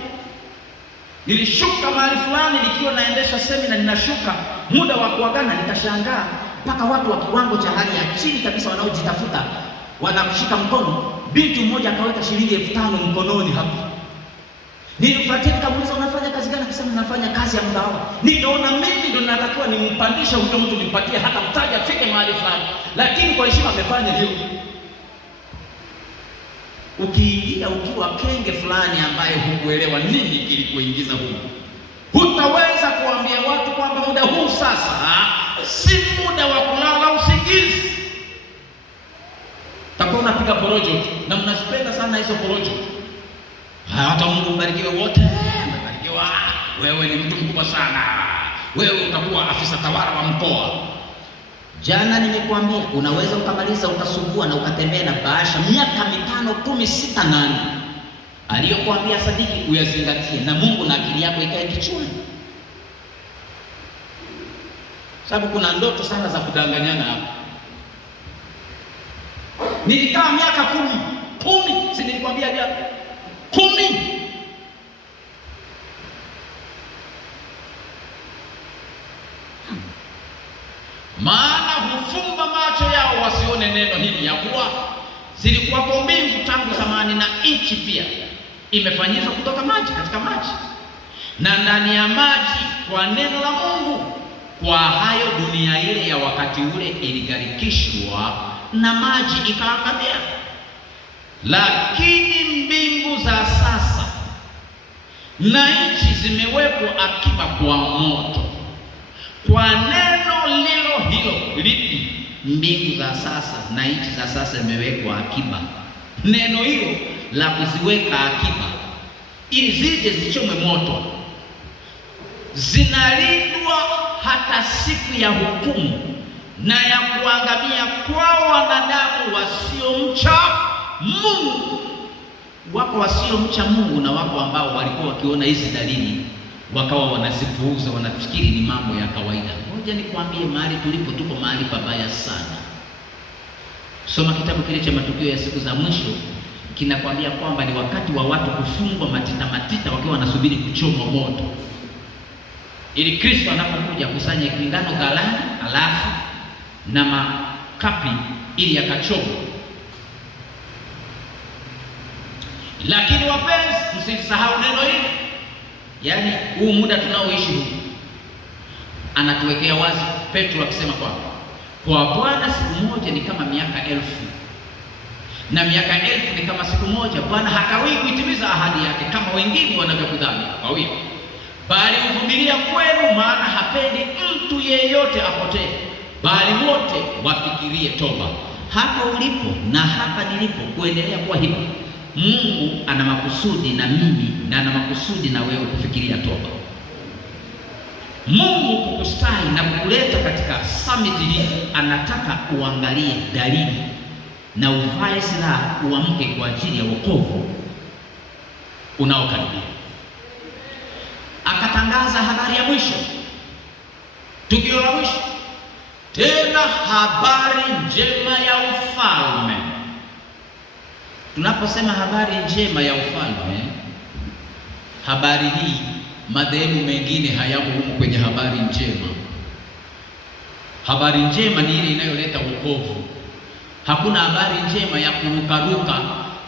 Nilishuka mahali fulani nikiwa naendesha semina, ninashuka muda wa kuagana, nikashangaa mpaka watu wa kiwango cha hali ya chini kabisa wanaojitafuta wanakushika mkono. Binti mmoja akaweka shilingi 5000 mkononi hapa. Nilifuatia nikamuuliza unafanya kazi gani? Akasema nafanya kazi ya mgahawa. Nikaona mimi ndo natakiwa nimpandishe huyo mtu, nimpatie hata mtaji afike mahali fulani, lakini kwa heshima amefanya hiyo. Ukiingia ukiwa kenge fulani ambaye hukuelewa nini kilikuingiza huko, hutaweza kuambia watu kwamba muda huu sasa si muda wa kulala usingizi. Takuwa unapiga porojo, na mnazipenda sana hizo porojo. Hata Mungu mbarikiwe wote, mbarikiwa. Wewe ni mtu mkubwa sana. Wewe utakuwa afisa tawala wa mkoa. Jana nimekuambia unaweza ukamaliza ukasugua na ukatembea na bahasha miaka 5, 10, 6, 8. Aliyokuambia sadiki uyazingatie, na Mungu na akili yako ikae kichwani. Sababu kuna ndoto sana za kudanganyana hapa. Nilikaa miaka 10, si nilikwambia jana? 10. Maana hufumba macho yao wasione neno hili, ya kuwa zilikuwapo mbingu tangu zamani na nchi pia imefanyizwa kutoka maji katika maji na ndani ya maji kwa neno la Mungu. Kwa hayo dunia ile ya wakati ule iligarikishwa na maji ikaangamia. Lakini mbingu za sasa na nchi zimewekwa akiba kwa moto kwa neno lilo hilo. Lipi? Mbingu za sasa na nchi za sasa zimewekwa akiba. Neno hilo la kuziweka akiba ili zije zichomwe moto, zinalindwa hata siku ya hukumu na ya kuangamia kwa wanadamu wasiomcha Mungu. Wako wasiomcha Mungu na wako ambao walikuwa wakiona hizi dalili wakawa wanazipuuza, wanafikiri ni mambo ya kawaida. Ngoja nikwambie, mahali tulipo tuko mahali pabaya sana. Soma kitabu kile cha Matukio ya Siku za Mwisho, kinakwambia kwamba ni wakati wa watu kufungwa matita wakiwa wanasubiri kuchomwa moto, ili Kristo anapokuja kusanya ngano ghalani, alafu na makapi ili yakachomwe. Lakini wapenzi, msisahau neno hili, Yaani huu muda tunaoishi huu anatuwekea wazi Petro akisema kwa Bwana siku moja ni kama miaka 1000 na miaka 1000 ni kama siku moja. Bwana hakawii kuitimiza ahadi yake kama wengine wanavyokudhani wawili, bali huvumilia kwenu, maana hapendi mtu yeyote apotee, bali wote wafikirie toba. Hapa ulipo na hapa nilipo kuendelea kuwa hivi, Mungu ana makusudi na mimi na ana makusudi na wewe kufikiria toba. Mungu kukustahi na kukuleta katika summit hii, anataka uangalie dalili na uvae silaha, uamke kwa ajili ya wokovu unaokaribia. Akatangaza habari ya mwisho, tukio la mwisho, tena habari njema ya ufalme. Tunaposema habari njema ya ufalme, habari hii madhehebu mengine hayamo humu kwenye habari njema. Habari njema ni ile inayoleta wokovu. Hakuna habari njema ya kurukaruka,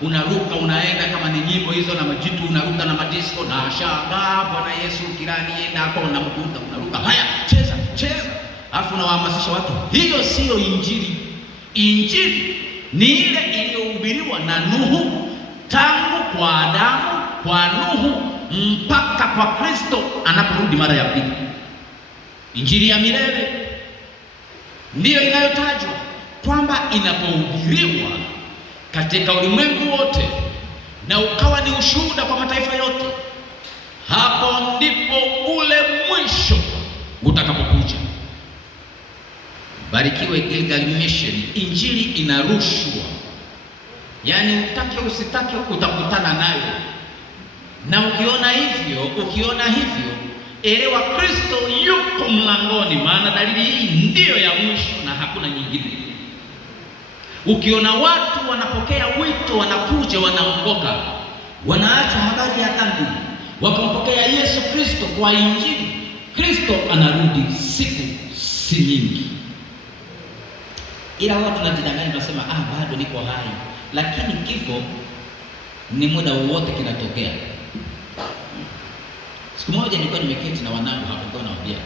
unaruka unaenda kama ni nyimbo hizo na majitu, unaruka na madisko na shangaa Bwana Yesu kirani enda hapo na mkuta unaruka, haya cheza cheza, afu unawahamasisha watu. Hiyo sio Injili. Injili ni ile iliyohubiriwa na Nuhu, tangu kwa Adamu, kwa Nuhu mpaka kwa Kristo anaporudi mara ya pili. Injili ya milele ndiyo inayotajwa kwamba inapohubiriwa katika ulimwengu wote na ukawa ni ushuhuda kwa mataifa yote, hapo ndipo ule mwisho utakapokuja. Barikiwe Gilgal Mission. Injili inarushwa, yaani utake usitake utakutana nayo, na ukiona hivyo elewa Kristo yuko mlangoni, maana dalili hii ndiyo ya mwisho na hakuna nyingine. Ukiona watu wanapokea wito, wanakuja, wanaongoka, wanaacha habari ya dhambi, wakampokea Yesu Kristo kwa Injili, Kristo anarudi siku si nyingi. Ila watu tunajidanganya, tunasema bado niko hai, lakini kifo ni muda wowote kinatokea. Siku moja nilikuwa nimeketi na wanangu hapo, nilikuwa nawaambia,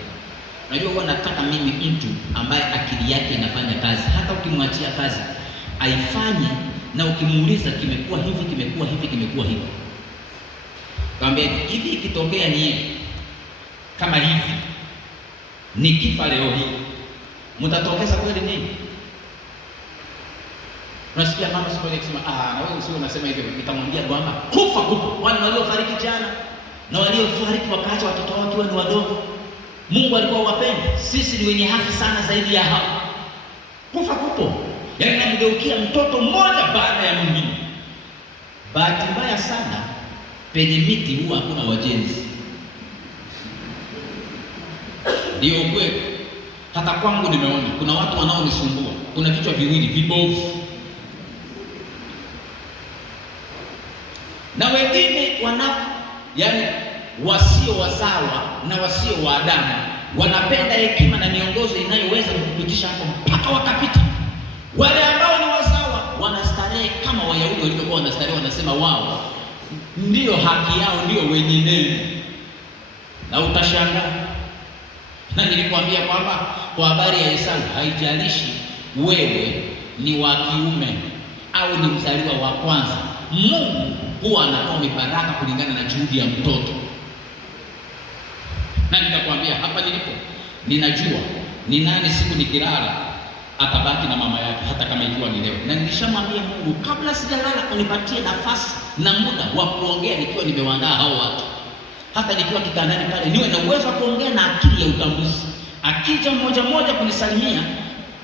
unajua huwa nataka mimi mtu ambaye akili yake inafanya kazi, hata ukimwachia kazi aifanye, na ukimuuliza kimekuwa hivi, kimekuwa hivi, kimekuwa hivi. Kaambia hivi, ikitokea nyie kama hivi nikifa leo hii, mtatokeza kweli nini? Unasikia mama siku ile kusema na wewe usio unasema hivyo. Nikamwambia kwamba kufa kupo, wale waliofariki jana na waliofariki wakaacha watoto wao wakiwa ni wadogo, Mungu alikuwa wapenda. Sisi ni wenye haki sana zaidi ya hao. Kufa kupo, yaani namgeukia mtoto mmoja baada ya mwingine. Bahati mbaya sana, penye miti huwa hakuna wajenzi. Ndio kweli. Hata kwangu nimeona kuna watu wanaonisumbua, kuna vichwa viwili vibovu, na wengine yaani wasio wazawa na wasio wa Adamu wanapenda hekima na miongozo inayoweza kukupitisha hapo mpaka wakapita. Wale ambao ni wazawa wanastarehe kama Wayahudi walivyokuwa wanastarehe, wanasema wao ndio haki yao, ndio wenye neno, na utashangaa. Na nilikwambia kwamba kwa habari ya Esau, haijalishi wewe ni wa kiume au ni mzaliwa wa kwanza, Mungu huwa anatoa mibaraka kulingana na juhudi ya mtoto. Na nitakwambia hapa nilipo, ninajua ni nani siku nikilala atabaki na mama yake, hata kama ikiwa ni leo. Na nilishamwambia Mungu kabla sijalala unipatie nafasi na muda wa kuongea nikiwa nimewaandaa hao watu. Hata nikiwa kitandani pale niwe na uwezo wa kuongea na akili ya utambuzi. Akija mmoja mmoja kunisalimia,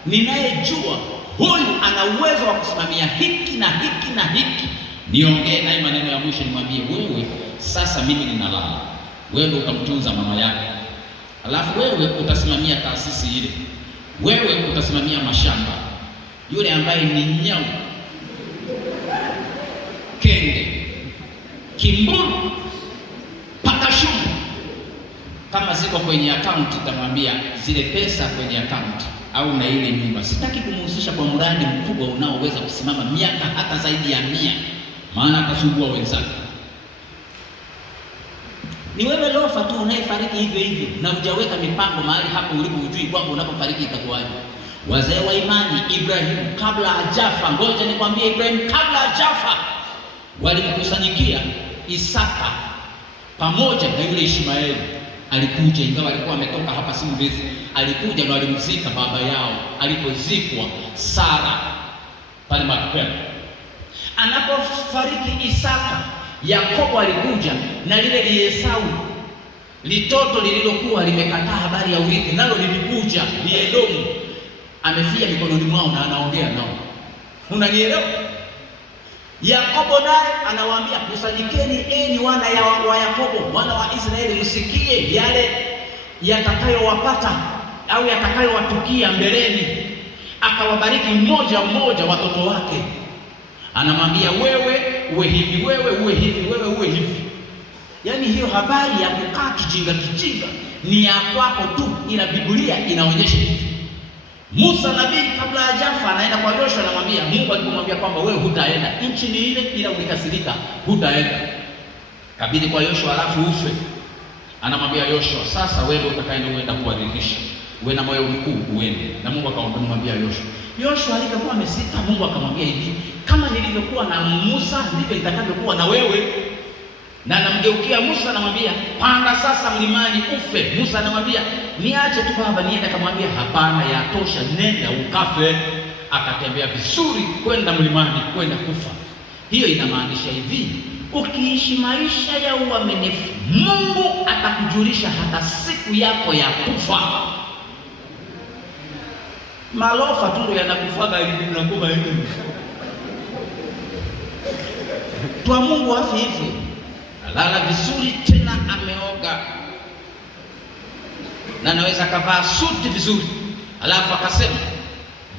ninayejua huyu ana uwezo wa kusimamia hiki na hiki na hiki, niongee naye maneno ya mwisho, nimwambie wewe sasa mimi ninalala, wewe utamtunza mama yako, alafu wewe utasimamia taasisi ile, wewe utasimamia mashamba. Yule ambaye ni nyau, kenge, kimburu, pakashumu, kama ziko kwenye account utamwambia zile pesa kwenye account au na ile nyumba. Sitaki kumhusisha kwa mradi mkubwa unaoweza kusimama miaka hata zaidi ya 100, maana atasumbua wenzake. Ni wewe lofa tu unayefariki hivyo hivyo, na hujaweka mipango mahali hapo ulipo, hujui kwamba unapofariki itakuwaje. Wazee wa imani, Ibrahim kabla hajafa, ngoja nikwambie, Ibrahim kabla hajafa walimkusanyikia Isaka pamoja na yule Ishmaeli. Alikuja, ingawa alikuwa ametoka hapa si mrefu, alikuja na walimzika baba yao alipozikwa Sara pale Makpela. Anapofariki Isaka, Yakobo alikuja na lile Esau, litoto lililokuwa limekataa habari ya urithi, nalo lilikuja Edomu. Amefia mikononi mwao na anaongea nao. Unanielewa? Yakobo naye anawaambia, kusanyikeni enyi wana wa Yakobo, wana wa Israeli, msikie yale yatakayowapata au yatakayowatukia mbeleni. Akawabariki mmoja mmoja watoto wake. Anamwambia, wewe uwe hivi, wewe uwe hivi, wewe uwe hivi. Yaani hiyo habari ya kukaa kijinga ni ya kwako tu, ila Biblia inaonyesha hivi. Musa nabii kabla hajafa anaenda kwa Yoshua, anamwambia, Mungu alipomwambia kwamba wewe hutaenda, nchi ni ile, ila ulikasirika, hutaenda. Kabidi kwa Yoshua alafu ufe. Anamwambia Yoshua, sasa wewe utakaenda uenda kuadhimisha, uwe na moyo mkuu uende. Na Mungu akamwambia Yoshua. Yoshua alipokuwa amesita, Mungu akamwambia hivi, kama nilivyokuwa na Musa ndivyo nitakavyokuwa na wewe. Na anamgeukia Musa anamwambia, panda sasa mlimani ufe. Musa anamwambia, niache tu baba niende. Akamwambia, hapana, yatosha, nenda ukafe. Akatembea vizuri kwenda mlimani kwenda kufa. Hiyo inamaanisha hivi, ukiishi maisha ya uaminifu, Mungu atakujulisha hata siku yako ya kufa. Malofa tu ndio yanakufaga ili tunakuwa hivi. Twa Mungu afi hivi. Lala vizuri tena ameoga. Na anaweza kavaa suti vizuri. Alafu akasema,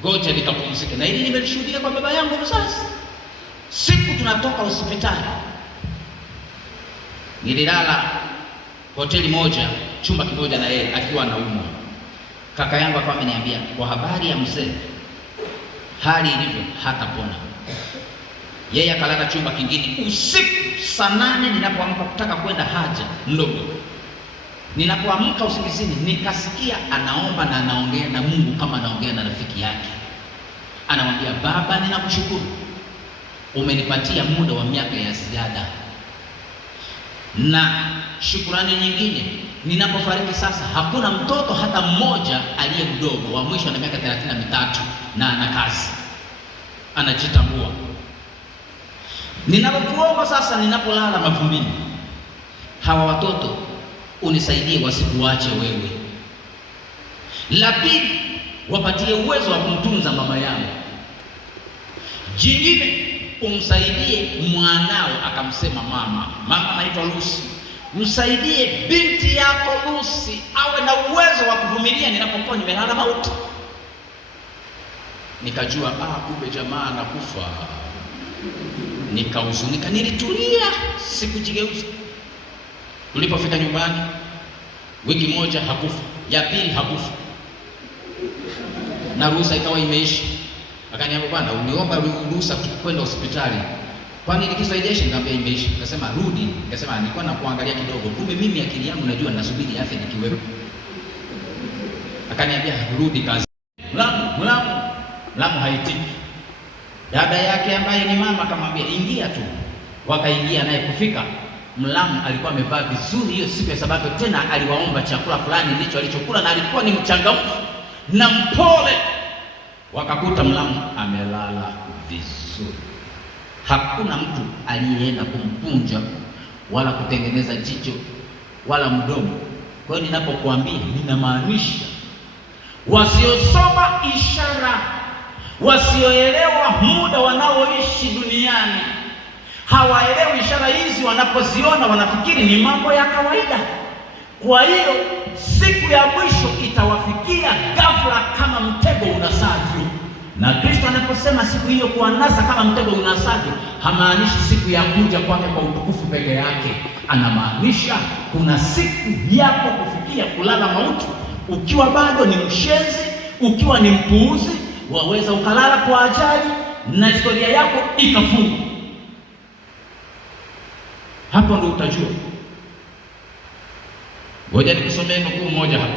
ngoja nikapumzike. Na hili nimelishuhudia kwa baba yangu mzazi. Siku tunatoka hospitali, nililala hoteli moja, chumba kimoja na yeye akiwa anaumwa. Kaka yangu akawa ameniambia, kwa habari ya mzee, hali ilivyo hatapona. Yeye akalala chumba kingine. Usiku saa 8 ninapoamka kutaka kwenda haja ndogo, ninapoamka usingizini, nikasikia anaomba na anaongea na Mungu kama anaongea na rafiki yake. Anamwambia, baba, ninakushukuru, umenipatia muda wa miaka ya ziada, na shukurani nyingine, ninapofariki sasa hakuna mtoto hata mmoja aliye mdogo, wa mwisho na miaka 33 na ana kazi, anajitambua. Ninapokuomba sasa, ninapolala mavumbini, hawa watoto unisaidie wasikuache wewe. La pili, wapatie uwezo wa kumtunza mama yangu. Jingine, umsaidie mwanao. Akamsema mama anaitwa Lucy, msaidie binti yako Lucy awe na uwezo wa kuvumilia ninapokuwa nimelala mauti. Nikajua kumbe jamaa anakufa. Nikahuzunika, nilitulia, sikujigeuza. Tulipofika nyumbani, wiki moja hakufa, ya pili hakufa, na ruhusa ikawa imeisha. Akaniambia, bwana, uniomba ruhusa kwenda hospitali, kwani nikisaidiaje? Nikamwambia imeisha. Akasema rudi. Nikasema nilikuwa nakuangalia kidogo, kumbe mimi akili yangu najua nasubiri afya nikiwepo. Akaniambia rudi kazi. Mlamu haitiki. Dada yake ambaye ni mama akamwambia ingia tu. Wakaingia, naye kufika Mlamu alikuwa amevaa vizuri hiyo siku ya Sabato, tena aliwaomba chakula fulani ndicho alichokula, na alikuwa ni mchangamfu na mpole. Wakakuta Mlamu amelala vizuri. Hakuna mtu aliyeenda kumpunja wala kutengeneza jicho wala mdomo. Kwa hiyo ninapokuambia, ninamaanisha wasiosoma ishara, wasioelewa muda wanaoishi duniani, hawaelewi ishara hizi. Wanapoziona wanafikiri ni mambo ya kawaida. Kwa hiyo siku ya mwisho itawafikia ghafla kama mtego unasavyo. Na Kristo anaposema siku hiyo kuanasa kama mtego unasavyo, hamaanishi siku ya kuja kwake kwa utukufu peke yake. Anamaanisha kuna siku yako kufikia kulala mauti. Ukiwa bado ni mshenzi, ukiwa ni mpuuzi, waweza ukalala kwa ajali na historia yako ikafungwa. Hapo ndio utajua Ngoja nikusomee nukuu moja hapa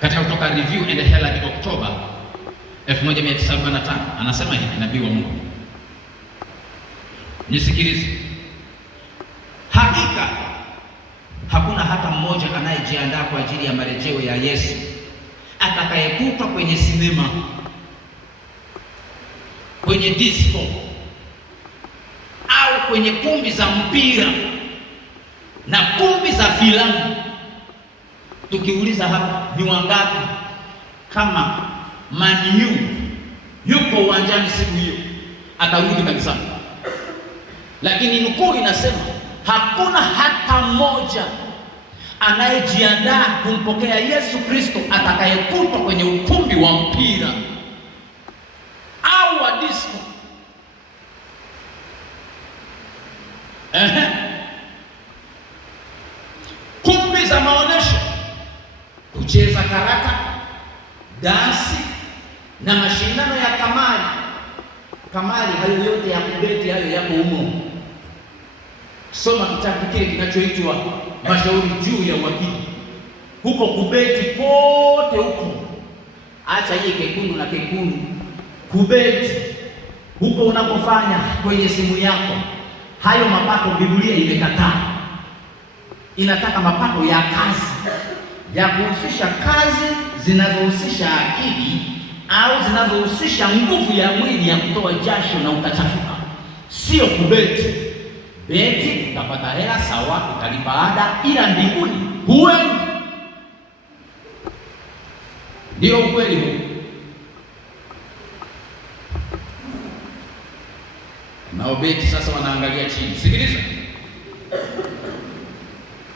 katika kutoka Review and Herald Oktoba 1945. Anasema hivi nabii wa Mungu, nisikilize: hakika hakuna hata mmoja anayejiandaa kwa ajili ya marejeo ya Yesu atakayekutwa kwenye sinema, kwenye disco au kwenye kumbi za mpira na kumbi za filamu. Tukiuliza hapa ni wangapi kama Man U yuko uwanjani siku hiyo atarudi kanisani? Lakini nukuu inasema hakuna hata mmoja anayejiandaa kumpokea Yesu Kristo atakayekutwa kwenye ukumbi wa mpira au wa disco. Kumbi za maonesho, kucheza karata, dansi na mashindano ya kamari. Kamari hayo yote ya kubeti hayo yako humo. Soma kitabu kile kinachoitwa Mashauri juu ya Uwakili. Huko kubeti pote huko, acha hii kekundu na kekundu, kubeti huko unapofanya kwenye simu yako, hayo mapato Biblia imekataa. Inataka mapato ya kazi, ya kuhusisha kazi zinazohusisha akili au zinazohusisha nguvu ya mwili ya kutoa jasho na ukachafuka, sio kubeti. Beti utapata hela sawa, utalipa ada, ila mbinguni huendi. Ndio ukweli huu. Nao beti sasa wanaangalia chini. Sikiliza,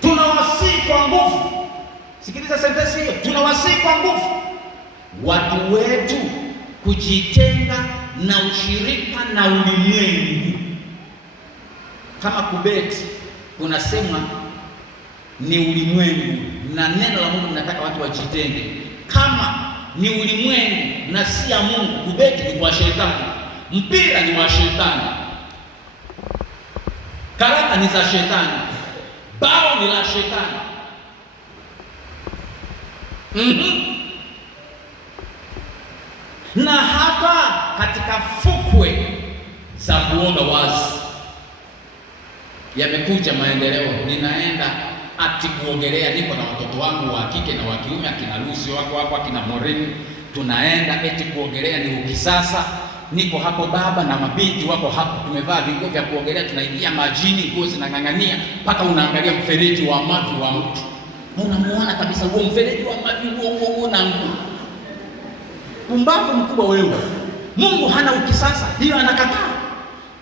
tunawasihi kwa nguvu. Sikiliza sentensi hiyo, tunawasihi kwa nguvu watu wetu kujitenga na ushirika na ulimwengu. Kama kubeti kunasema ni ulimwengu, na neno la Mungu linataka watu wajitenge. Kama ni ulimwengu na si ya Mungu, kubeti ni kwa shetani, mpira ni wa shetani, karata ni za shetani, bao ni la shetani. Na hapa katika fukwe za kuoga wazi yamekuja maendeleo. Ninaenda ati kuogelea, niko na watoto wangu wa kike na wa kiume, akina Lucy wako hapo, akina Morini, tunaenda eti kuogelea, ni ukisasa. Niko hapo baba na mabinti wako hapo, tumevaa vinguo vya kuogelea, tunaingia majini, nguo zinang'ang'ania mpaka unaangalia mfereji wa mavi wa mtu, unamuona kabisa huo mfereji wa mavi huo na nguo. Pumbavu mkubwa wewe. Mungu hana ukisasa, hiyo anakataa.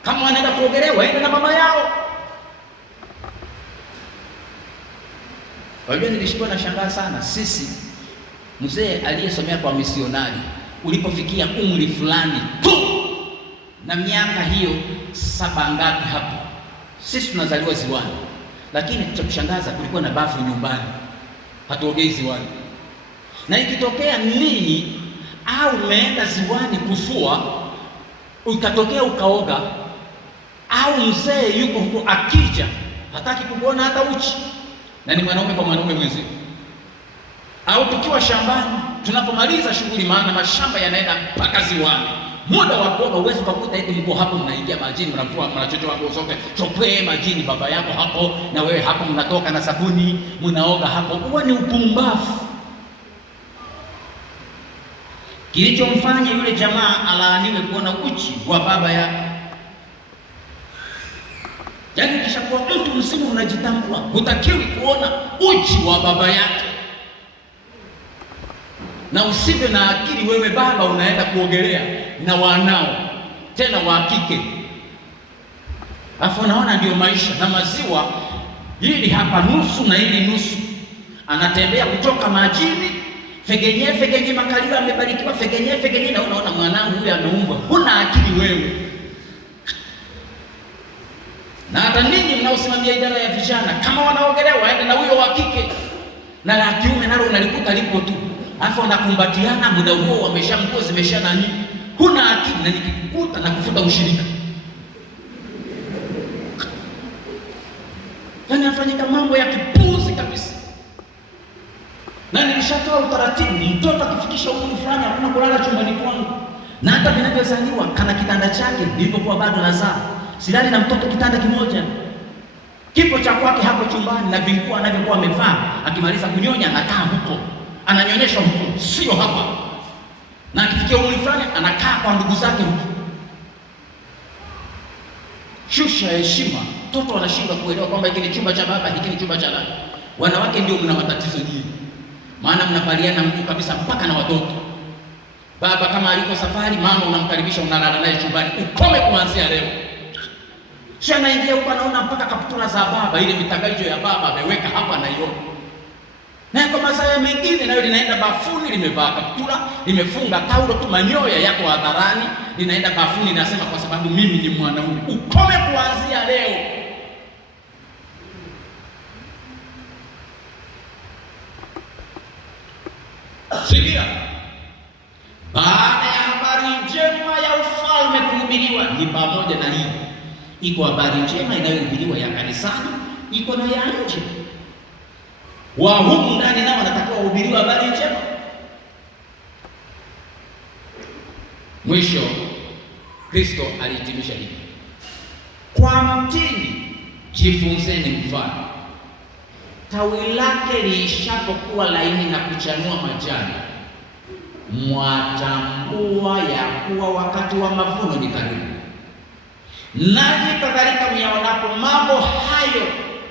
Kama wanaenda kuogelea waende na mama yao. Wajua, nilishikwa na shangaa sana. Sisi mzee aliyesomea kwa misionari, ulipofikia umri fulani tu na miaka hiyo 7 ngapi hapo, sisi tunazaliwa ziwani, lakini cha kushangaza kulikuwa na bafu nyumbani, hatuogei ziwani. Na ikitokea ninyi au umeenda ziwani kufua, ukatokea ukaoga, au mzee yuko huko akija hataki kukuona hata uchi, na ni mwanaume kwa mwanaume mwenzi, au tukiwa shambani tunapomaliza shughuli, maana mashamba yanaenda mpaka ziwani, muda wa kuoga uwezo kukuta eti mko hapo mnaingia majini, mnavua mnachotoa nguo zote, chopwe majini, baba yako hapo na wewe hapo, mnatoka na sabuni mnaoga hapo. Huo ni upumbavu. Kilichomfanya yule jamaa alaaniwe kuona uchi wa baba yake. Yaani kishakuwa mtu mzima unajitambua, hutakiwi kuona uchi wa baba yake. Na usivyo na akili wewe baba, unaenda kuogelea na wanao tena wa kike, afu unaona ndio maisha. Na maziwa hili hapa nusu na hili nusu, anatembea kutoka majini, fegenye makalio amebarikiwa, fegenye, na unaona mwanangu huyu ameumbwa. Huna akili wewe. Na hata ninyi mnaosimamia idara ya vijana, kama wanaogelea waende na huyo wa kike, na la kiume nalo unalikuta lipo tu, afu wanakumbatiana, muda huo wameshamkuwa zimesha nani. Huna akili, na nikikukuta na kufuta ushirika. Yaani afanyika mambo ya kipuzi kabisa. Na nilishatoa utaratibu, mtoto akifikisha umri fulani hakuna kulala chumbani kwangu. Na hata vinavyozaliwa kana kitanda chake, nilipokuwa bado nazaa. Silali na mtoto kitanda kimoja. Kipo cha kwake hapo chumbani na vinguo anavyokuwa amevaa, akimaliza kunyonya anakaa huko. Ananyonyesha huko, sio hapa. Na akifikia umri fulani anakaa kwa ndugu zake huko. Shusha heshima. Mtoto anashindwa kuelewa kwamba hiki ni chumba cha baba, hiki ni chumba cha dada. Wanawake ndio mna matatizo nyingi. Maana mnavaliana nguo kabisa mpaka na watoto. Baba kama aliko safari, mama unamkaribisha, unalala naye chumbani. Ukome kuanzia leo. Sio anaingia huko anaona mpaka kaptula za baba, ile mitagajo ya baba ameweka hapa na hiyo. Na kwa masaa mengine nayo linaenda bafuni limevaa kaptula, limefunga taulo tu, manyoya yako hadharani, linaenda bafuni linasema kwa sababu mimi ni mwanaume. Ukome kuanzia leo. Sikia. Baada ya habari njema ya ufalme kuhubiriwa, ni pamoja na hii. Iko habari njema inayohubiriwa ya kanisani, iko na ya nje. Wa humu ndani nao wanatakiwa wahubiriwe habari njema. Mwisho Kristo alihitimisha hivi: kwa mtini jifunzeni mfano, tawi lake liishapokuwa laini na kuchanua majani, mwatambua ya kuwa wakati wa mavuno ni karibu. Nanyi kadhalika myaonapo mambo hayo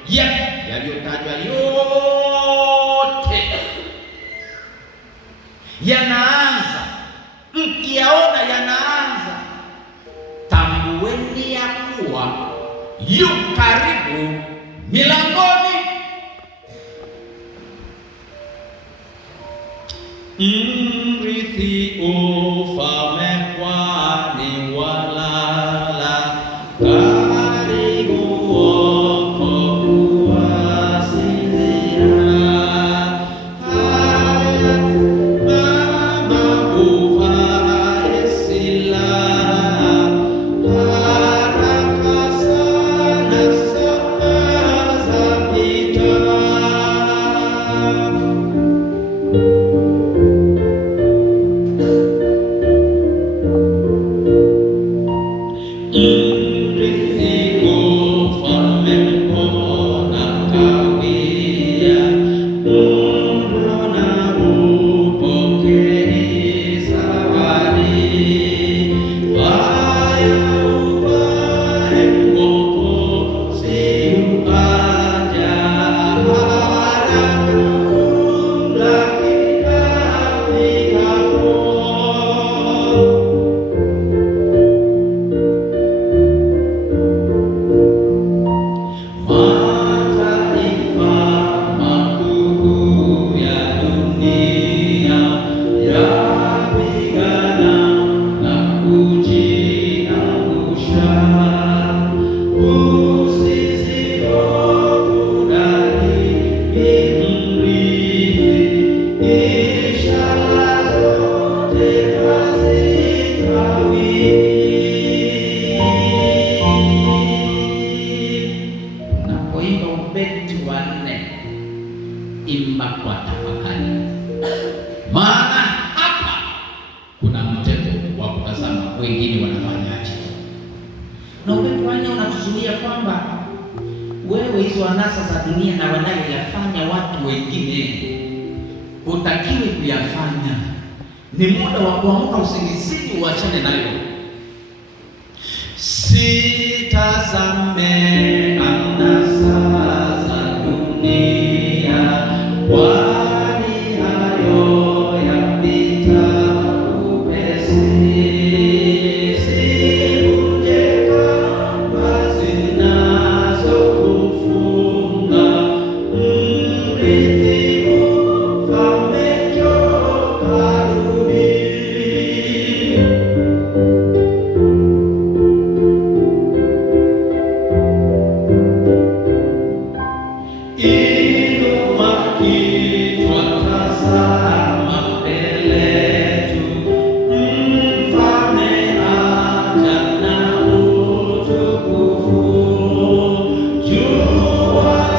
yaliyotajwa yote yanaanza, mkiyaona yanaanza, tambueni ya kuwa yu karibu milangoni. Mrithi ufalme kwani walala, karibu wokovu wasinzia. Haya mama uvae silaha, haraka sana saa zapita. Imba kwa tafakari, maana hapa kuna mtego wa kutazama wengine wanafanyaje. Na upepo wanne unatuzuia kwamba wewe hizo anasa za dunia na wanayoyafanya watu wengine hutakiwi kuyafanya. Ni muda wa kuamka usingizini, uachane nayo. Sitazame anasa za dunia, kwani hayo yapita upesi. Sivunje kamba zinazokufunga, mrithi ufalme njoo karibuni. Jua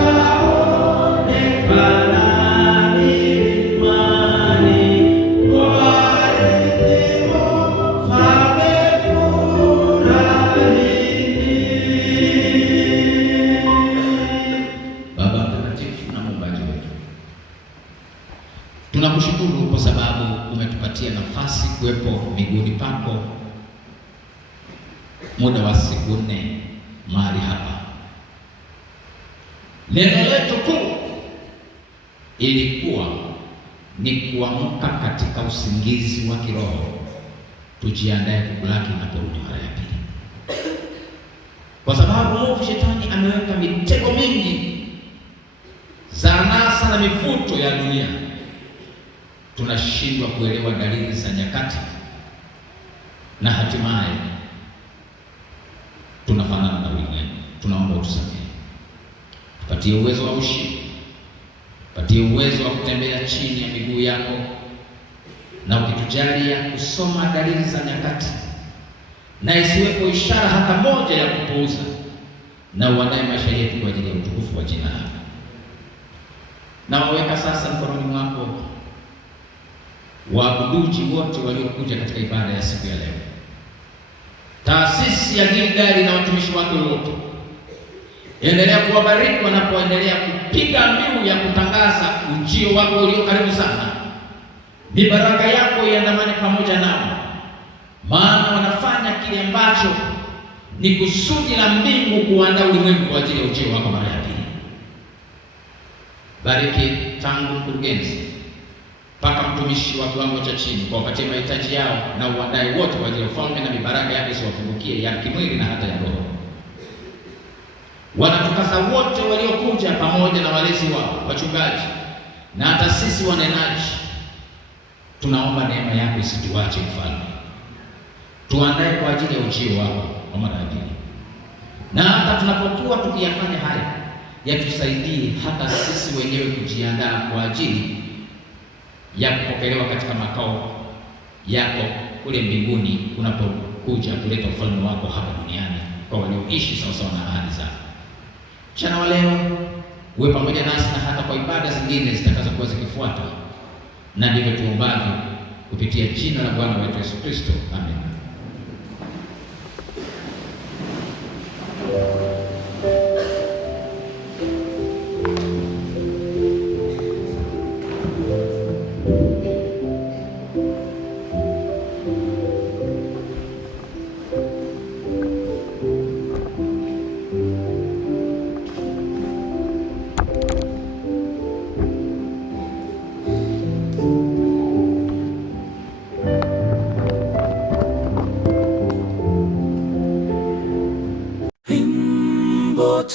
Tunakushukuru kwa sababu umetupatia nafasi kuwepo miguuni pako muda wa siku 4 mahali hapa. Neno letu kuu ilikuwa ni kuamka katika usingizi wa kiroho, tujiandae kukulaki unaporudi mara ya pili, kwa sababu mwovu shetani ameweka mitego mingi za anasa na mivuto ya dunia. Tunashindwa kuelewa dalili za nyakati na hatimaye tunafanana na ulimwengu. Tunaomba utusamehe, tupatie uwezo wa ushindi, tupatie uwezo wa kutembea chini ya miguu yako, na ukitujalia kusoma dalili za nyakati, na isiwepo ishara hata moja ya kupuuza, na uandae maisha yetu kwa ajili ya utukufu wa jina lako. Na waweka sasa mkononi mwako waabuduji wote waliokuja katika ibada ya siku ya leo, taasisi ya Gilgali na watumishi wake wote. Endelea kuwabariki wanapoendelea kupiga mbiu ya kutangaza ujio wako ulio karibu sana. Mibaraka yako iandamane pamoja nao, maana wanafanya kile ambacho ni kusudi la mbingu, kuandaa ulimwengu kwa ajili ya ujio wako mara ya pili. Bariki tangu mkurugenzi mpaka mtumishi wa kiwango cha chini, kwa wapatie mahitaji yao na uandae wote kwa ajili ya ufalme, na mibaraka yako isiwapungukie ya kimwili na hata ya roho. Wanatukasa wote waliokuja pamoja na walezi wao, wachungaji na hata sisi wanenaji. Tunaomba neema yako isituache mfalme, tuandae kwa ajili ya ujio wako wa mara ya pili, na hata tunapokuwa tukiyafanya haya, yatusaidie hata sisi wenyewe kujiandaa kwa ajili ya kupokelewa katika makao yako kule mbinguni, unapokuja kuleta ufalme wako hapa duniani kwa walioishi sawasawa na ahadi zako. Mchana wa leo uwe pamoja nasi na hata kwa ibada zingine zitakazokuwa zikifuata, na ndivyo tuombavyo kupitia jina la Bwana wetu Yesu Kristo, amen.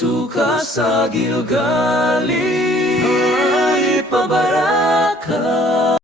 Tukasa Gilgali, ipabaraka.